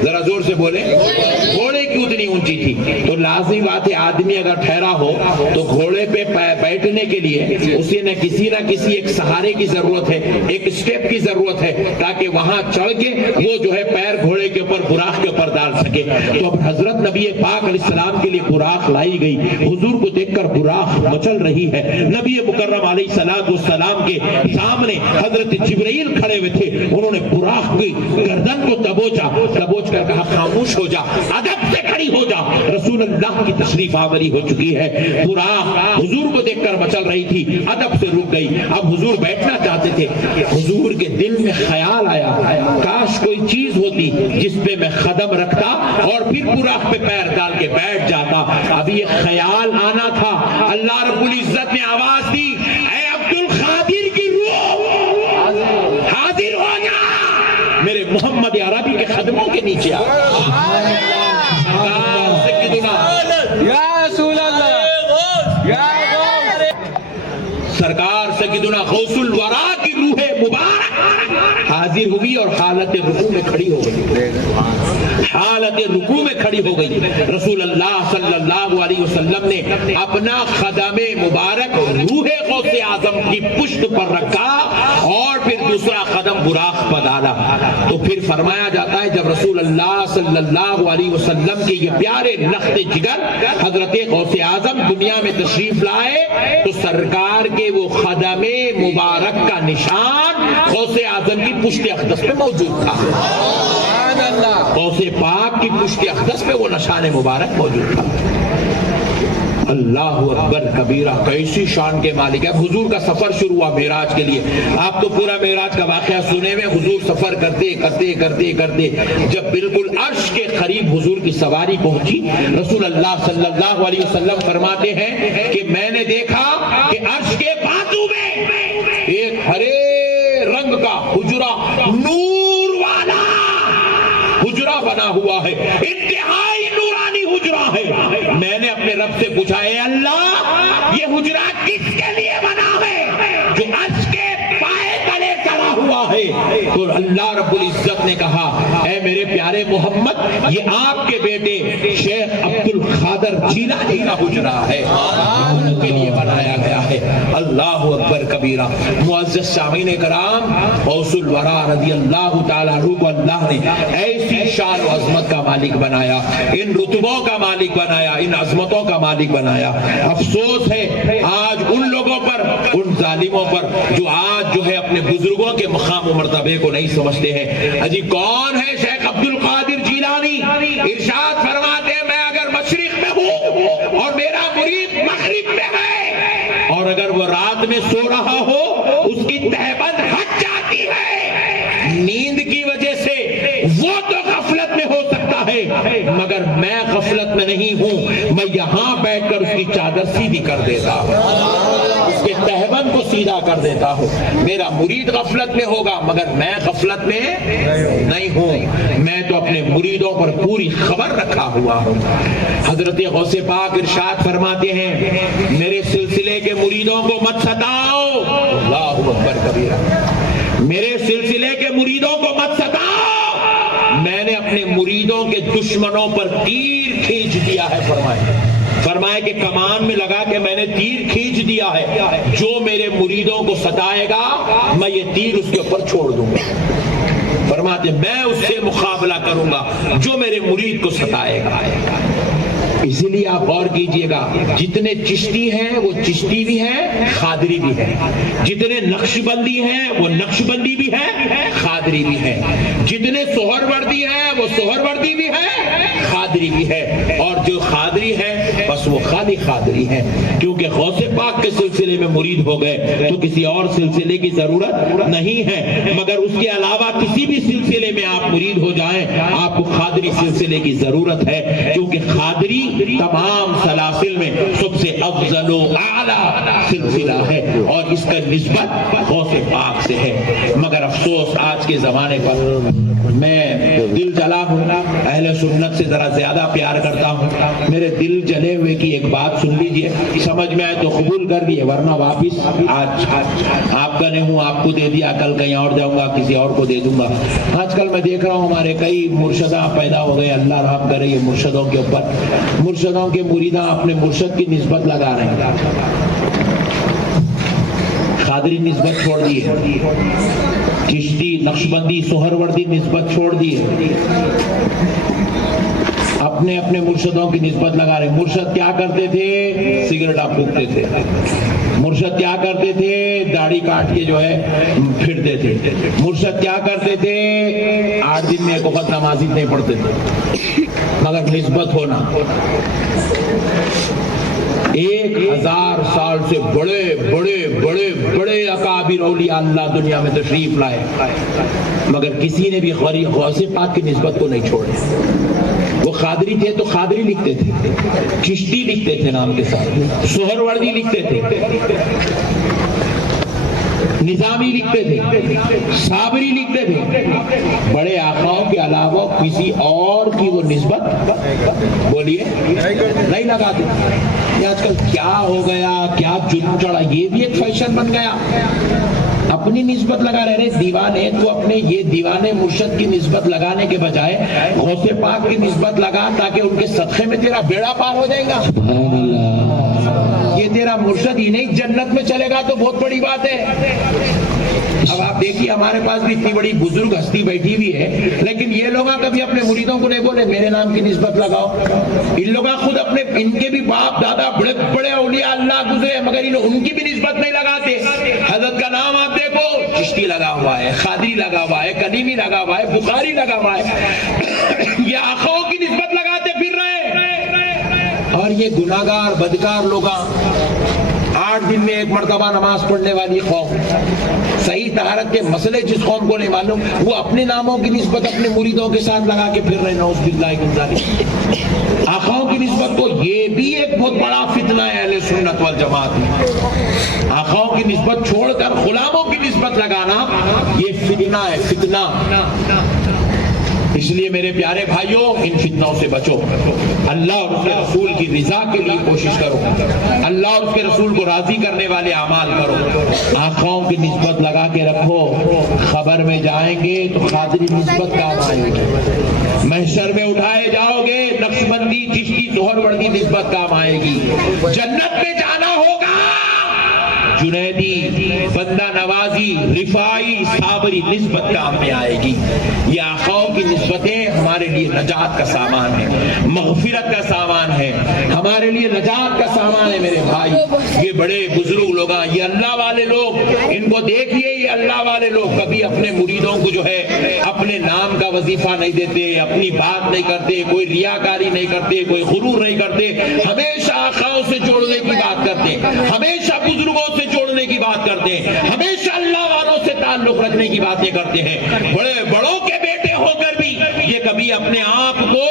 ذرا زور سے بولیں، گھوڑے کی اتنی اونچی تھی. تو لازمی بات ہے آدمی اگر ٹھہرا ہو تو گھوڑے پہ بیٹھنے کے لیے اسے نہ کسی ایک سہارے کی ضرورت ہے, ایک اسٹیپ کی ضرورت ہے, تاکہ وہاں چڑھ کے وہ جو ہے پیر گھوڑے کے اوپر براق کے اوپر ڈال سکے. تو اب حضرت نبی پاک علیہ السلام کے لیے براق لائی گئی. حضور کو دیکھ کر براق مچل رہی ہے. نبی مکرم علیہ السلام کے سامنے حضرت جبرائیل کھڑے ہوئے تھے. انہوں نے براق کی گردن کو دبوچ کر کہا خاموش ہو جا, ادب سے کھڑی ہو جا. رسول اللہ کی تشریف آوری ہو چکی ہے. براق حضور کو دیکھ کر مچل رہی تھی, ادب سے رک گئی. اب حضور بیٹھنا چاہتے تھے. حضور کے دل میں خیال آیا کاش کوئی چیز ہوتی جس پہ میں قدم رکھتا اور پھر براق پہ پیر ڈال کے بیٹھ جاتا. اب یہ خیال آنا تھا. اللہ رب العزت نے آواز دی, اے عبد القادر کی روح حاضر ہو جا, میرے محمد عربی کے قدموں کے نیچے آ. سرکار سیدنا غوث الورا کی روح مبارک حاضر ہوئی اور حالت رکوع میں کھڑی ہو گئی. حالت رکوع میں کھڑی ہو گئی. رسول اللہ صلی اللہ علیہ وسلم نے اپنا قدم مبارک روح غوث اعظم کی پشت پر رکھا اور پھر دوسرا قدم براق پر ڈالا. تو پھر فرمایا جاتا ہے جب رسول اللہ صلی اللہ علیہ وسلم کے یہ پیارے لخت جگر حضرت غوث اعظم دنیا میں تشریف لائے تو سرکار کے وہ قدم مبارک کا نشان غوث اعظم کی پشت اقدس پہ موجود تھا. غوث پاک کی پشت اقدس پہ وہ نشان مبارک موجود تھا. اللہ اکبر کبیرہ, کیسی شان کے مالک ہے. حضور کا سفر شروع ہوا معراج کے لیے. آپ تو پورا معراج کا واقعہ سنے میں. حضور سفر کرتے جب بالکل عرش کے قریب حضور کی سواری پہنچی, رسول اللہ صلی اللہ علیہ وسلم فرماتے ہیں کہ میں نے دیکھا کہ عرش کے بازو میں ایک ہرے رنگ کا حجرہ, نور والا حجرہ بنا ہوا ہے, انتہائی نورانی حجرہ ہے. میں نے اپنے رب سے پوچھا, اے اللہ یہ حجرہ کس کے لیے بنا ہے جو عرش کے پائے تلے چڑھا ہوا ہے؟ تو اللہ رب العزت نے کہا, اے میرے پیارے محمد, یہ آپ کے بیٹے شیخ عبد القادر جیلانی کا حجرہ ہے, ان کے لیے بنایا گیا ہے. اللہ اکبر کبیرہ. معزز سامعین کرام, غوث الورا رضی اللہ تعالیٰ عنہ کو اللہ نے ایسی شان و عظمت کا مالک بنایا, ان رتبوں کا مالک بنایا, ان عظمتوں کا مالک بنایا. افسوس ہے آج ان لوگوں پر, ان ظالموں پر جو آج جو ہے اپنے بزرگوں کے مقام و مرتبے کو نہیں سمجھتے ہیں. اجی کون ہے شیخ عبد القادر جیلانی؟ ارشاد فرماتے ہیں میں اگر مشرق میں ہوں اور میرا مرید مغرب میں ہے اور اگر وہ رات میں سو رہا ہو اس کی تہبند ہٹ جاتی ہے نیند کی وجہ سے, وہ تو غفلت میں ہو سکتا ہے مگر میں غفلت میں نہیں ہوں. میں یہاں بیٹھ کر اس کی چادر سیدھی کر دیتا ہوں, اس کے تہبند کو سیدھا کر دیتا ہوں. میرا مرید غفلت میں ہوگا مگر میں غفلت میں نہیں ہوں. میں تو اپنے مریدوں پر پوری خبر رکھا ہوا ہوں. حضرت غوث پاک ارشاد فرماتے ہیں, میرے سلسلے کے مریدوں کو مت ستاؤ. اللہ اکبر کبیرہ. میرے سلسلے کے مریدوں کو مت ستاؤ. میں نے اپنے مریدوں کے دشمنوں پر تیر کھینچ دیا ہے. فرمائے کہ کمان میں لگا کے میں نے تیر کھینچ دیا ہے. جو میرے مریدوں کو ستائے گا میں یہ تیر اس کے اوپر چھوڑ دوں گا. فرماتے میں اس سے مقابلہ کروں گا جو میرے مرید کو ستائے گا. اسی لیے آپ غور کیجئے گا, جتنے چشتی ہیں وہ چشتی بھی ہیں, قادری بھی ہیں. جتنے نقش بندی ہیں وہ نقش بندی بھی ہیں, قادری بھی ہیں. جتنے سہر وردی ہیں وہ سہر وردی بھی ہیں, قادری بھی ہے. اور جو قادری ہیں بس وہ خالی قادری ہیں, کیونکہ غوث پاک کے سلسلے میں مرید ہو گئے تو کسی اور سلسلے کی ضرورت نہیں ہے. مگر اس کے علاوہ کسی بھی سلسلے میں آپ مرید ہو جائیں آپ کو قادری سلسلے کی ضرورت ہے, کیونکہ قادری تمام سلاسل میں سب سے افضل و اعلیٰ سلسلہ ہے اور اس کا نسبت غوث پاک سے ہے. مگر افسوس آج کے زمانے پر میں دل جلا ہوں، اہل سنت سے ذرا زیادہ پیار کرتا ہوں. میرے دل جلے ہوئے کی ایک بات سن لیجئے، سمجھ میں آئے تو قبول کر دیے، ورنہ واپس آج آپ کا نہیں ہوں، آپ کو دے دیا، کل کہیں اور جاؤں گا، کسی اور کو دے دوں گا. آج کل میں دیکھ رہا ہوں ہمارے کئی مرشدہ پیدا ہو گئے، اللہ رحم کرے یہ مرشدوں کے اوپر. مرشدوں کے مریداں اپنے مرشد کی نسبت لگا رہے ہیں. قادری نسبت چھوڑ دی ہے، چشتی، نقشبندی، سہروردی نسبت چھوڑ دی ہے، اپنے اپنے مرشدوں کی نسبت لگا رہے. مرشد کیا کرتے تھے؟ سگریٹ پھونکتے تھے. مرشد کیا کرتے تھے؟ داڑھی کاٹ کے جو ہے پھرتے تھے. مرشد کیا کرتے تھے؟ 8 دن میں ایک وقت نمازی نہیں پڑھتے تھے. مگر نسبت ہونا 1000 سال سے بڑے بڑے بڑے بڑے اکابر اولیاء اللہ دنیا میں تشریف لائے، مگر کسی نے بھی غوث پاک کی نسبت کو نہیں چھوڑے. وہ قادری تھے تو قادری لکھتے تھے، چشتی لکھتے تھے نام کے ساتھ، سہروردی لکھتے تھے، نظامی لکھتے تھے، صابری لکھتے تھے. بڑے آقاؤں کے علاوہ کسی اور کی وہ نسبت بولیے نہیں لگاتے. یہ آج کل کیا ہو گیا، کیا جرم چڑھا، یہ بھی ایک فیشن بن گیا. اپنی نسبت لگا رہے دیوانے تو اپنے یہ دیوانے مرشد کی نسبت لگانے کے بجائے غوث پاک کی نسبت لگا، تاکہ ان کے صدقے میں تیرا بیڑا پار ہو جائے گا. یہ تیرا مرشد ہی نہیں جنت میں چلے گا تو بہت بڑی بات ہے. اب آپ دیکھیے ہمارے پاس بھی اتنی بڑی بزرگ ہستی بیٹھی ہوئی ہے، لیکن یہ لوگ کبھی اپنے مریدوں کو نہیں بولے میرے نام کی نسبت لگاؤ. ان لوگ خود اپنے، ان کے بھی باپ دادا بڑے بڑے اولیاء اللہ گزرے، مگر ان کی بھی نسبت نہیں لگاتے. حضرت کا نام آپ دیکھو، چشتی لگا ہوا ہے، قادری لگا ہوا ہے، کلیمی لگا ہوا ہے، بخاری لگا ہوا ہے. یہ آقاؤں کی نسبت لگاتے پھر رہے. اور یہ گناہگار بدکار لوگ 8 دن میں ایک مرتبہ نماز پڑھنے والی قوم، صحیح طہارت کے مسئلے جس قوم کو نہیں معلوم، وہ اپنے ناموں کی نسبت اپنے مریدوں کے ساتھ لگا کے پھر رہے. نعوذ باللہ من ذالک. آقاؤں کی نسبت کو، یہ بھی ایک بہت بڑا فتنہ ہے اہل سنت والجماعت میں. آقاؤں کی نسبت چھوڑ کر غلاموں کی نسبت لگانا یہ فتنہ ہے، فتنہ. اس لیے میرے پیارے بھائیوں، ان فتنوں سے بچو. اللہ اور اس کے رسول کی رضا کے لیے کوشش کرو، اللہ اور اس کے رسول کو راضی کرنے والے اعمال کرو. آنکھوں کی نسبت لگا کے رکھو، خبر میں جائیں گے تو قادری نسبت کام آئے گی. محشر میں اٹھائے جاؤ گے، نقشبندی، چشتی، سہروردی نسبت کام آئے گی. جنت میں جانا ہوگا، جنیدی، بندہ نوازی، رفاعی، صابری نسبت کام میں آئے گی. یہ آقاؤں کی نسبتیں ہمارے لیے نجات کا سامان ہے، مغفرت کا سامان ہے، ہمارے لیے نجات کا سامان ہے. میرے بھائی، یہ بڑے بزرگ لوگ، یہ اللہ والے لوگ، ان کو دیکھیے. یہ اللہ والے لوگ کبھی اپنے مریدوں کو جو ہے اپنے نام کا وظیفہ نہیں دیتے، اپنی بات نہیں کرتے، کوئی ریاکاری نہیں کرتے، کوئی غرور نہیں کرتے. ہمیشہ آقاؤں سے جوڑنے کی بات کرتے ہیں، ہمیشہ بزرگوں سے جوڑنے کی بات کرتے ہیں، ہمیشہ اللہ والوں سے تعلق رکھنے کی باتیں کرتے ہیں. بڑے بڑوں کے بیٹے ہو کر بھی یہ کبھی اپنے آپ کو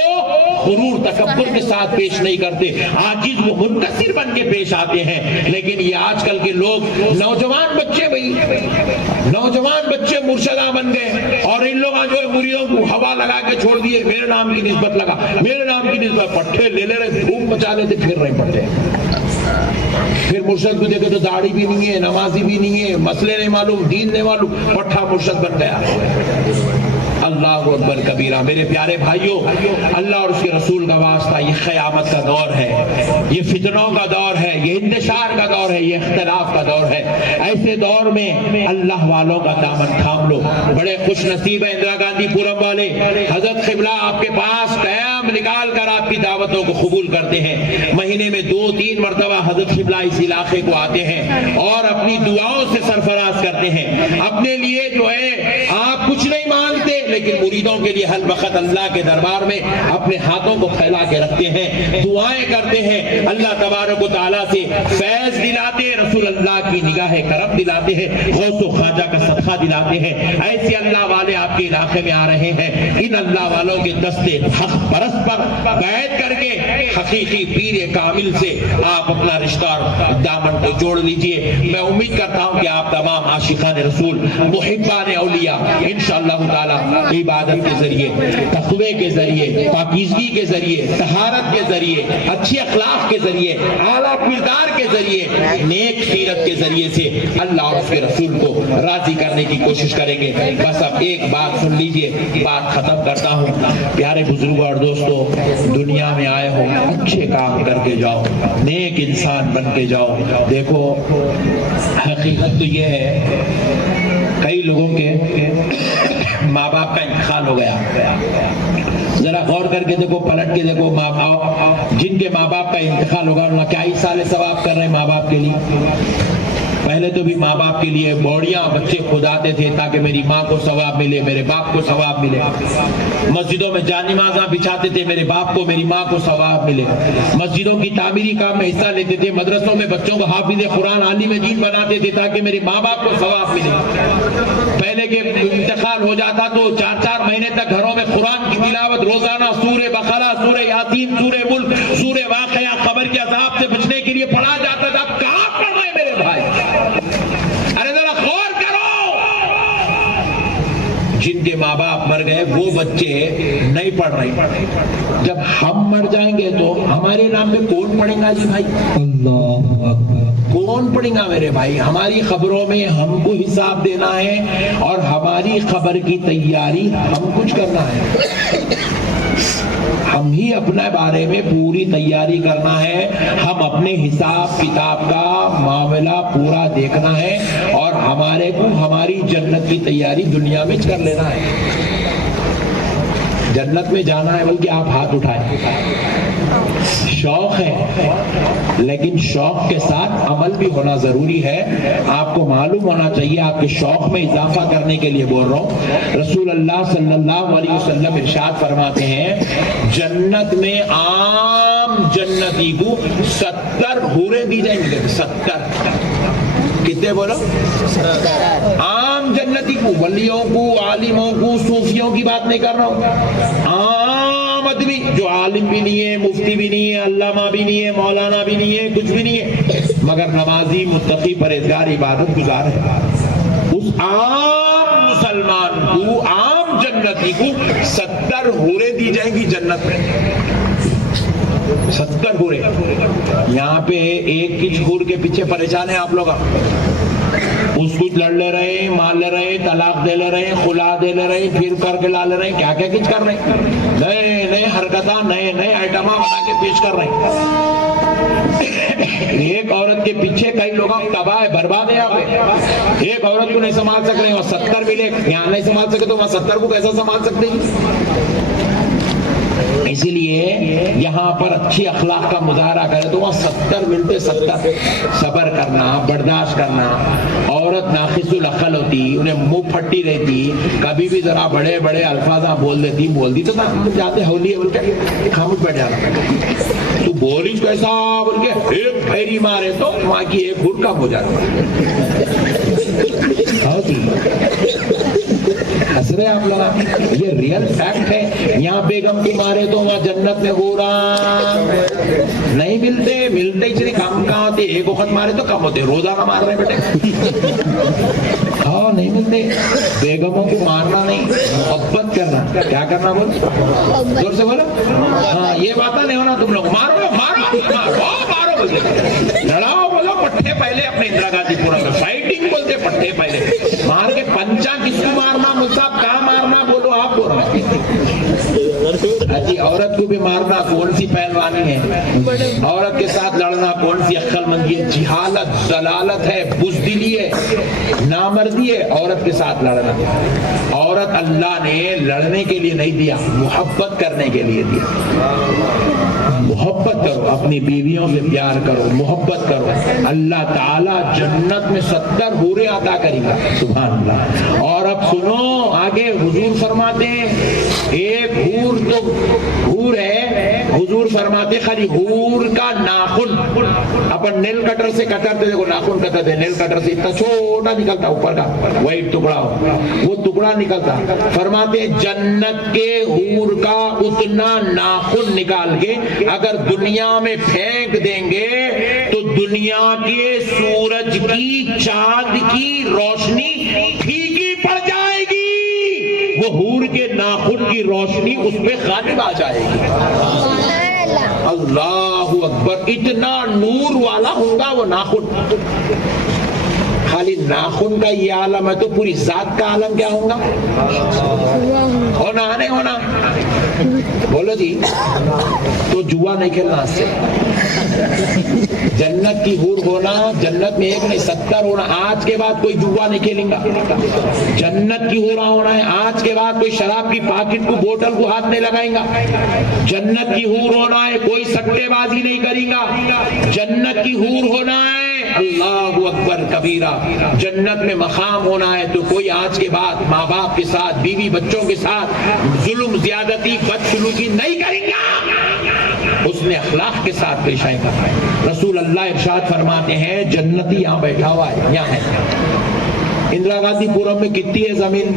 غرور تکبر کے ساتھ پیش نہیں کرتے، عاجز و منکسر بن کے پیش آتے ہیں. لیکن یہ آج کل کے لوگ، نوجوان بچے، نوجوان بچے مرشدہ بن گئے، اور ان لوگوں جو ہے مریدوں کو ہوا لگا کے چھوڑ دیے. میرے نام کی نسبت لگا، میرے نام کی نسبت، پٹھے لے لے رہے، دھوم مچا لیتے، پھر نہیں پڑھتے. پھر مرشد کو دیکھے تو داڑھی بھی نہیں ہے، نمازی بھی نہیں ہے، مسئلے نہیں معلوم، دین نہیں معلوم، پٹھا مرشد بن گیا. اللہ اکبر کبیرہ. میرے پیارے بھائیوں، اللہ اور اس کے رسول کا واسطہ، یہ قیامت کا دور ہے، یہ فتنوں کا دور ہے، یہ انتشار کا دور ہے، یہ اختلاف کا دور ہے. ایسے دور میں اللہ والوں کا دامن تھام لو. بڑے خوش نصیب ہیں اندرا گاندھی پورم والے. حضرت قبلہ آپ کے پاس ٹائم نکال کر آپ کی دعوتوں کو قبول کرتے ہیں. مہینے میں 2-3 مرتبہ حضرت قبلہ اس علاقے کو آتے ہیں اور اپنی دعاؤں سے سرفراز کرتے ہیں. اپنے لیے جو ہے آپ کچھ نہیں مانگتے، لیکن مریدوں کے لیے ہر وقت اللہ کے دربار میں اپنے ہاتھوں کو پھیلا کے رکھتے ہیں، دعائیں کرتے ہیں، اللہ تبارک و تعالیٰ سے فیض دلاتے ہیں، رسول اللہ کی نگاہ کرم دلاتے ہیں، غوث و خواجہ کا صدقہ دلاتے ہیں. ایسے اللہ والے آپ کے علاقے میں آ رہے ہیں. ان اللہ والوں کے دستے حق پرست پر بیعت کر کے حقیقی پیر کامل سے آپ اپنا رشتہ دامن کو جوڑ لیجئے. میں امید کرتا ہوں کہ آپ تمام عاشقان رسول، محبان اولیاء انشاءاللہ تعالی عبادت کے ذریعے، تقوی کے ذریعے، پاکیزگی کے ذریعے، طہارت کے ذریعے، اچھے اخلاق کے ذریعے، اعلیٰ کردار کے ذریعے، نیک سیرت کے ذریعے سے اللہ اور اس کے رسول کو راضی کرنے کی کوشش کریں گے۔ بس اب ایک بات سن لیجئے، بات ختم کرتا ہوں۔ پیارے بزرگوں اور دوستو، دنیا میں آئے ہو اچھے کام کر کے جاؤ، نیک انسان بن کے جاؤ۔ دیکھو حقیقت تو یہ ہے، کئی لوگوں کے ماں باپ کا انتقال ہو گیا، ذرا غور کر کے دیکھو، پلٹ کے دیکھو، ماں باپ جن کے ماں باپ کا انتقال ہوگا انہوں نے کیا ہی سال ثواب کر رہے ہیں ماں باپ کے لیے۔ پہلے تو بھی ماں باپ کے لیے بوڑیاں بچے کھداتے تھے تاکہ میری ماں کو ثواب ملے، میرے باپ کو ثواب ملے۔ مسجدوں میں جان نمازاں بچھاتے تھے، میرے باپ کو میری ماں کو ثواب ملے۔ مسجدوں کی تعمیری کام میں حصہ لیتے تھے، مدرسوں میں بچوں کو حافظ قرآن عالم دین بناتے تھے تاکہ میرے ماں باپ کو ثواب ملے۔ پہلے کے انتقال ہو جاتا تو 4 مہینے تک گھروں میں قرآن کی تلاوت روزانہ سورہ بقرہ، سورہ یاسین، سورہ ملک، سورہ واقعہ، قبر کے عذاب سے بچنے کے لیے پڑھا جاتا تھا۔ کہاں پڑھ رہے میرے بھائی؟ ارے ذرا غور کرو، جن کے ماں باپ مر گئے وہ بچے نہیں پڑھ رہے۔ جب ہم مر جائیں گے تو ہمارے نام پہ کون پڑھے گا جی بھائی؟ اللہ اکبر۔ کون پڑھے گا میرے بھائی؟ ہماری خبروں میں ہم کو حساب دینا ہے اور ہماری خبر کی تیاری ہم کچھ کرنا ہے، ہم ہی اپنے بارے میں پوری تیاری کرنا ہے، ہم اپنے حساب کتاب کا معاملہ پورا دیکھنا ہے اور ہمارے کو ہماری جنت کی تیاری دنیا میں کر لینا ہے۔ جنت میں جانا ہے بلکہ آپ ہاتھ اٹھائیں۔ شوق ہے لیکن شوق کے ساتھ عمل بھی ہونا ضروری ہے۔ آپ کو معلوم ہونا چاہیے، آپ کے شوق میں اضافہ کرنے کے لیے بول رہا ہوں۔ رسول اللہ صلی اللہ علیہ وسلم ارشاد فرماتے ہیں، جنت میں عام جنتی کو 70 حوریں دی جائیں گے۔ 70 کتنے بولو؟ عام جنتی کو، ولیوں کو، عالموں کو، صوفیوں کی بات نہیں کر رہا ہوں، عام آدمی جو عالم بھی نہیں ہے، مفتی بھی نہیں ہے، علامہ بھی نہیں ہے، مولانا بھی نہیں ہے، کچھ بھی نہیں ہے، مگر نمازی، متقی، پرہیزگار، عبادت گزار ہے، اس عام مسلمان کو، عام جنتی کو 70 حوریں دی جائیں گی جنت میں۔ 70 حوریں۔ یہاں پہ ایک کچھ حور کے پیچھے پریشان ہیں آپ لوگ، اس کچھ لڑ لے رہے ہیں، مار لے رہے ہیں، طلاق دے لے رہے ہیں، خلا دے لے رہے ہیں، پھر کر کے لا لے رہے ہیں، کیا کیا کچھ کر رہے ہیں، نئے نئے حرکتاں، نئے نئے آئٹماں بنا کے پیش کر رہے ہیں۔ ایک عورت کے پیچھے کئی لوگ تباہ ہے، برباد ہے۔ آپ ایک عورت کو نہیں سنبھال سک رہے ہیں، 70 ملے، یہاں نہیں سنبھال سکے تو وہاں 70 کو کیسا سنبھال سکتے ہیں؟ اسی لیے یہاں پر اچھی اخلاق کا مظاہرہ کرے تو وہاں 70 ملتے، 70 صبر کرنا، برداشت کرنا۔ عورت ناقص العقل ہوتی، انہیں منہ پھٹی رہتی، کبھی بھی ذرا بڑے بڑے الفاظ بول دی تو جاتے ہولی ہے بول کے خاموش بیٹھ جانا، تو بولی کیسا بول کے ایک پھیری مارے تو وہاں کی ایک گھٹ کم ہو جاتی۔ ہنس رہے آپ لوگ، یہ ریئل فیکٹ ہے۔ یہاں بیگم کی مارے تو وہاں جنت میں گورا نہیں ملتے اتنے کم کہاں ہوتے، ایک وقت مارے تو کم ہوتے، روزہ کا مار رہے بیٹے، ہاں نہیں ملتے۔ بیگموں کو مارنا نہیں، محبت کرنا، کیا کرنا بول زور سے بولو، ہاں یہ بات نہیں ہونا تم لوگ مارو مارو مارو بولتے، لڑاؤ بولو پٹھے پہلے، اپنے اندرا گاندھی پورا میں فائٹنگ بولتے پٹھے پہلے، مار کے پنچا کس کو مارنا، مصعب کہاں مارنا بولو آپ بول رہے ہیں۔ جی عورت کو بھی مارنا کون سی پہلوانی ہے، عورت کے ساتھ لڑنا کون سی عقل مندی ہے، جہالت، ضلالت ہے، بزدلی ہے، نامردی ہے عورت کے ساتھ لڑنا۔ عورت اللہ نے لڑنے کے لیے نہیں دیا، محبت کرنے کے لیے دیا۔ محبت کرو، اپنی بیویوں سے پیار کرو، محبت کرو، اللہ تعالیٰ جنت میں 70 حوریں عطا کرے گا، سبحان اللہ۔ اور اب سنو آگے، حضور فرماتے ہیں ایک حور تو حور ہے، حضور فرماتے خالی حور کا ناخن، اپن نیل کٹر سے کٹرتے، دیکھو ناخن کٹرتے، نیل کٹر سے اتنا چھوٹا نکلتا اوپر کا وائٹ ٹکڑا، وہ ٹکڑا نکلتا، فرماتے ہیں جنت کے حور کا اتنا ناخن نکال کے اگر دنیا میں پھینک دیں گے تو دنیا کے سورج کی، چاند کی روشنی پھیکی پڑ جائے گی، وہ حور کے ناخن کی روشنی اس پہ غالب آ جائے گی۔ اللہ اکبر، اتنا نور والا ہوگا وہ ناخن۔ خالی ناخن کا یہ عالم ہے تو پوری ذات کا عالم کیا ہوگا؟ ہونا نہیں ہونا؟ بولو جی، تو جوا نہیں کھیلنا اس سے۔ جنت کی حور ہونا، جنت میں 1 نہیں 70 ہونا۔ آج کے بعد کوئی جوا نہیں کھیلیں گا۔ جنت کی حورا ہونا ہے، آج کے بعد کوئی شراب کی پاکٹ کو بوتل کو ہاتھ نہیں لگائیں گا۔ جنت کی حور ہونا ہے، کوئی سٹے بازی نہیں کریں گا۔ جنت کی حور ہونا ہے، اللہ اکبر کبیرہ۔ جنت میں مقام ہونا ہے تو کوئی آج کے بعد ماں باپ کے ساتھ، بیوی بچوں کے ساتھ ظلم، زیادتی، بدسلوکی نہیں کریں گا، اس نے اخلاق کے ساتھ پیش آئے گا۔ رسول اللہ ارشاد فرماتے ہیں جنتی یہاں بیٹھا ہوا ہے، یہاں ہے۔ اندرا گاندھی پورم میں کتنی ہے زمین؟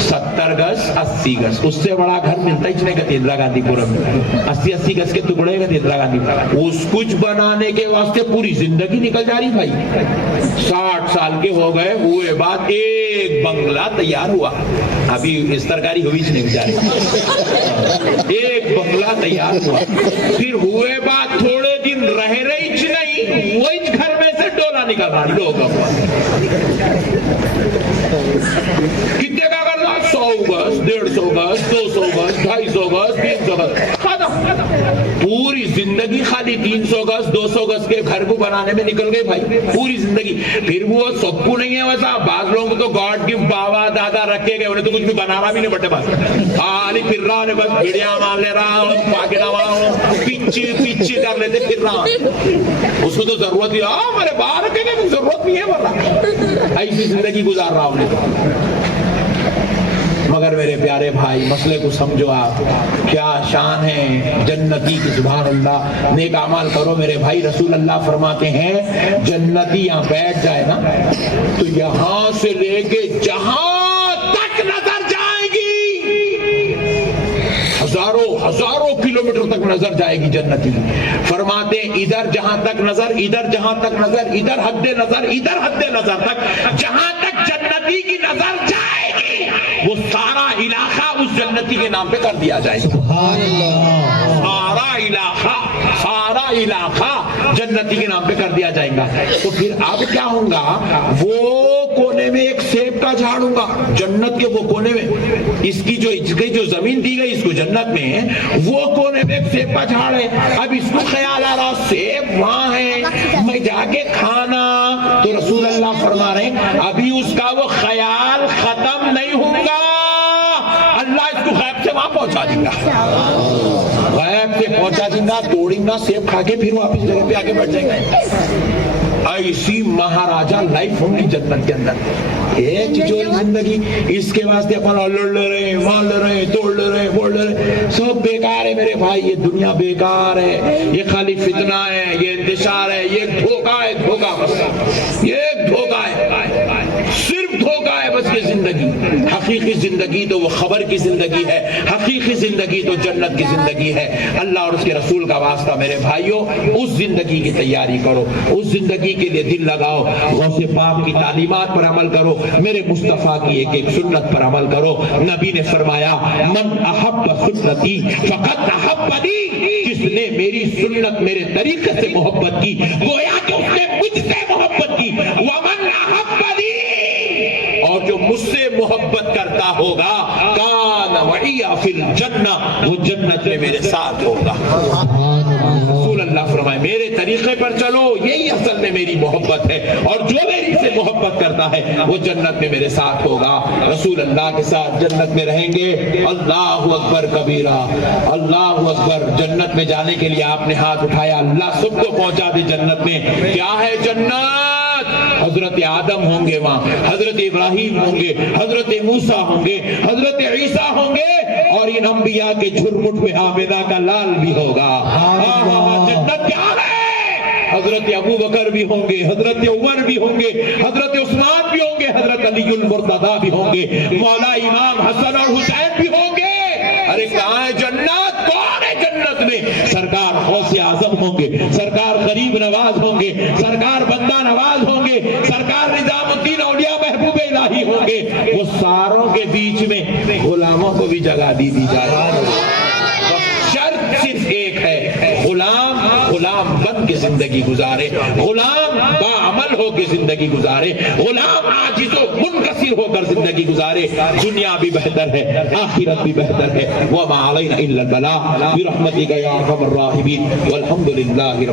70 گز 80 گز، اس سے بڑا گھر ملتا ہی نہیں کہتے اندرا گاندھی پورم میں۔ 80 گز کے ٹکڑے گئے اندرا گاندھی، اس کچھ بنانے کے واسطے پوری زندگی نکل جا رہی بھائی۔ 60 سال کے ہو گئے، ہوئے بعد ایک بنگلہ تیار ہوا، ابھی اس ترکاری ہوئی نہیں بیچارے، ایک بنگلہ تیار ہوا، پھر ہوئے بعد تھوڑے دن رہ رہی نہیں، وہی گھر میں سے ڈولا نکل رہا لوگ۔ کتنے کا کرنا؟ 100 گز، 150 گز، 200 گز، 250 گز، 300 گز، پوری زندگی خالی 300 گز 200 گز کے گھر کو بنانے میں نکل گئے بھائی، پوری زندگی۔ پھر وہ سب کو نہیں ہے ویسا، بعض لوگوں کو تو گاڈ گفٹ بابا دادا رکھے گئے، انہیں تو کچھ بھی بنانا بھی نہیں بٹے، بس خالی پھر رہا ہے، بس بھیڑیاں مار لے رہا ہوں، پاکٹا ہوں، پیچھے کر لیتے پھر رہا۔ اس کو تو ضرورت ہی ہمارے باہر رکھے گئے، ضرورت نہیں ہے ورنہ ایسی زندگی گزار رہا ہوں۔ مگر میرے پیارے بھائی مسئلے کو سمجھو، آپ کیا شان ہے جنتی کی، سبحان اللہ۔ نیک اعمال کرو میرے بھائی۔ رسول اللہ فرماتے ہیں جنتی یہاں بیٹھ جائے نا تو یہاں سے لے کے جہاں تک نظر جائے گی، ہزاروں کلومیٹر تک نظر جائے گی جنتی۔ فرماتے ہیں ادھر جہاں تک نظر، ادھر جہاں تک نظر، ادھر حد نظر، ادھر حد نظر تک، جہاں تک جنتی کی نظر جائے گی وہ سارا علاقہ اس جنتی کے نام پہ کر دیا جائے گا۔ سبحان اللہ۔ سارا علاقہ جنتی کے نام پہ کر دیا جائے گا۔ تو پھر اب کیا ہوگا؟ وہ کونے میں ایک سیب کا جھاڑ ہوگا، جنت کے وہ کونے میں، اس کی جو زمین دی گئی اس کو جنت میں، وہ کونے میں ایک سیب کا جھاڑ ہے۔ اب اس کو خیال آ رہا سیب وہاں ہے، میں جا کے کھانا، تو رسول اللہ فرما رہے ہیں ابھی اس کا وہ خیال ختم نہیں ہوگا، اللہ اس کو غیب سے وہاں پہنچا دیں گا، غیب سے پہنچا دیں گا، توڑیں گا، سیب کھا کے پھر واپس جگہ پہ آگے بڑھ جائیں گے۔ ایسی مہاراجا لائف ہوں گی جنت کے اندر، ایک چیزوں زندگی۔ اس کے واسطے اپنا لڑ لے رہے ہیں، مار لے رہے ہیں، توڑ لے رہے ہیں، بول لے رہے ہیں، سب بیکار ہے میرے بھائی۔ یہ دنیا بیکار ہے، یہ خالی فتنہ ہے، یہ انتشار ہے، یہ دھوکہ ہے، دھوکہ بس، یہ ایک دھوکہ ہے، صرف دھوکہ ہے بس یہ زندگی۔ حقیقی زندگی تو وہ خبر کی زندگی ہے، حقیقی زندگی تو جنت کی زندگی ہے۔ اللہ اور اس کے رسول کا واسطہ میرے بھائیوں، اس زندگی کی تیاری کرو، اس زندگی کے لیے دل لگاؤ، غوث پاک کی تعلیمات پر عمل کرو، میرے مصطفیٰ کی ایک ایک سنت پر عمل کرو۔ نبی نے فرمایا من احب سنتی فقط احبنی، جس نے میری سنت میرے طریقے سے محبت کی گویا کہ اس نے مجھ سے محبت کی، ومن احبنی، اور جو مجھ سے محبت کرتا ہوگا کان معی فی الجنہ، وہ جنت میں میرے ساتھ ہوگا۔ رسول اللہ فرمائے میرے طریقے پر چلو، یہی اصل میں میری محبت ہے، اور جو میری سے محبت کرتا ہے وہ جنت میں میرے ساتھ ہوگا، رسول اللہ کے ساتھ جنت میں رہیں گے۔ اللہ اکبر کبیرہ، اللہ اکبر۔ جنت میں جانے کے لیے آپ نے ہاتھ اٹھایا، اللہ سب کو پہنچا دے جنت میں۔ کیا ہے جنت؟ حضرت آدم ہوں گے وہاں، حضرت ابراہیم ہوں گے، حضرت موسیٰ ہوں گے، حضرت عیسیٰ ہوں گے، اور ان انبیاء کے جھرمٹ میں حامدہ کا لال بھی ہوگا۔ جنت کیا ہے؟ حضرت ابو بکر بھی ہوں گے، حضرت عمر بھی ہوں گے، حضرت عثمان بھی ہوں گے، حضرت علی المرتضیٰ بھی ہوں گے، مولا امام حسن اور حسین بھی ہوں گے۔ ارے کہاں ہے جنت؟ کون ہے جنت میں؟ سرکار غوث اعظم ہوں گے، سرکار غریب نواز ہوں گے، سرکار بندہ نواز ہوں گے، سرکار نظام الدین اولیاء محبوب الہی ہوں گے۔ وہ ساروں کے بیچ میں غلاموں کو بھی جگہ دی جائے. شرط صرف ایک ہے، غلام بن کے زندگی گزارے، غلام باعمل ہو کے زندگی گزارے، غلام عاجز و منکسر ہو کر زندگی گزارے. دنیا بھی بہتر ہے، آخرت بھی بہتر ہے. وما علینا الا البلاغ برحمتک یا ارحم الراحمین والحمد للہ رب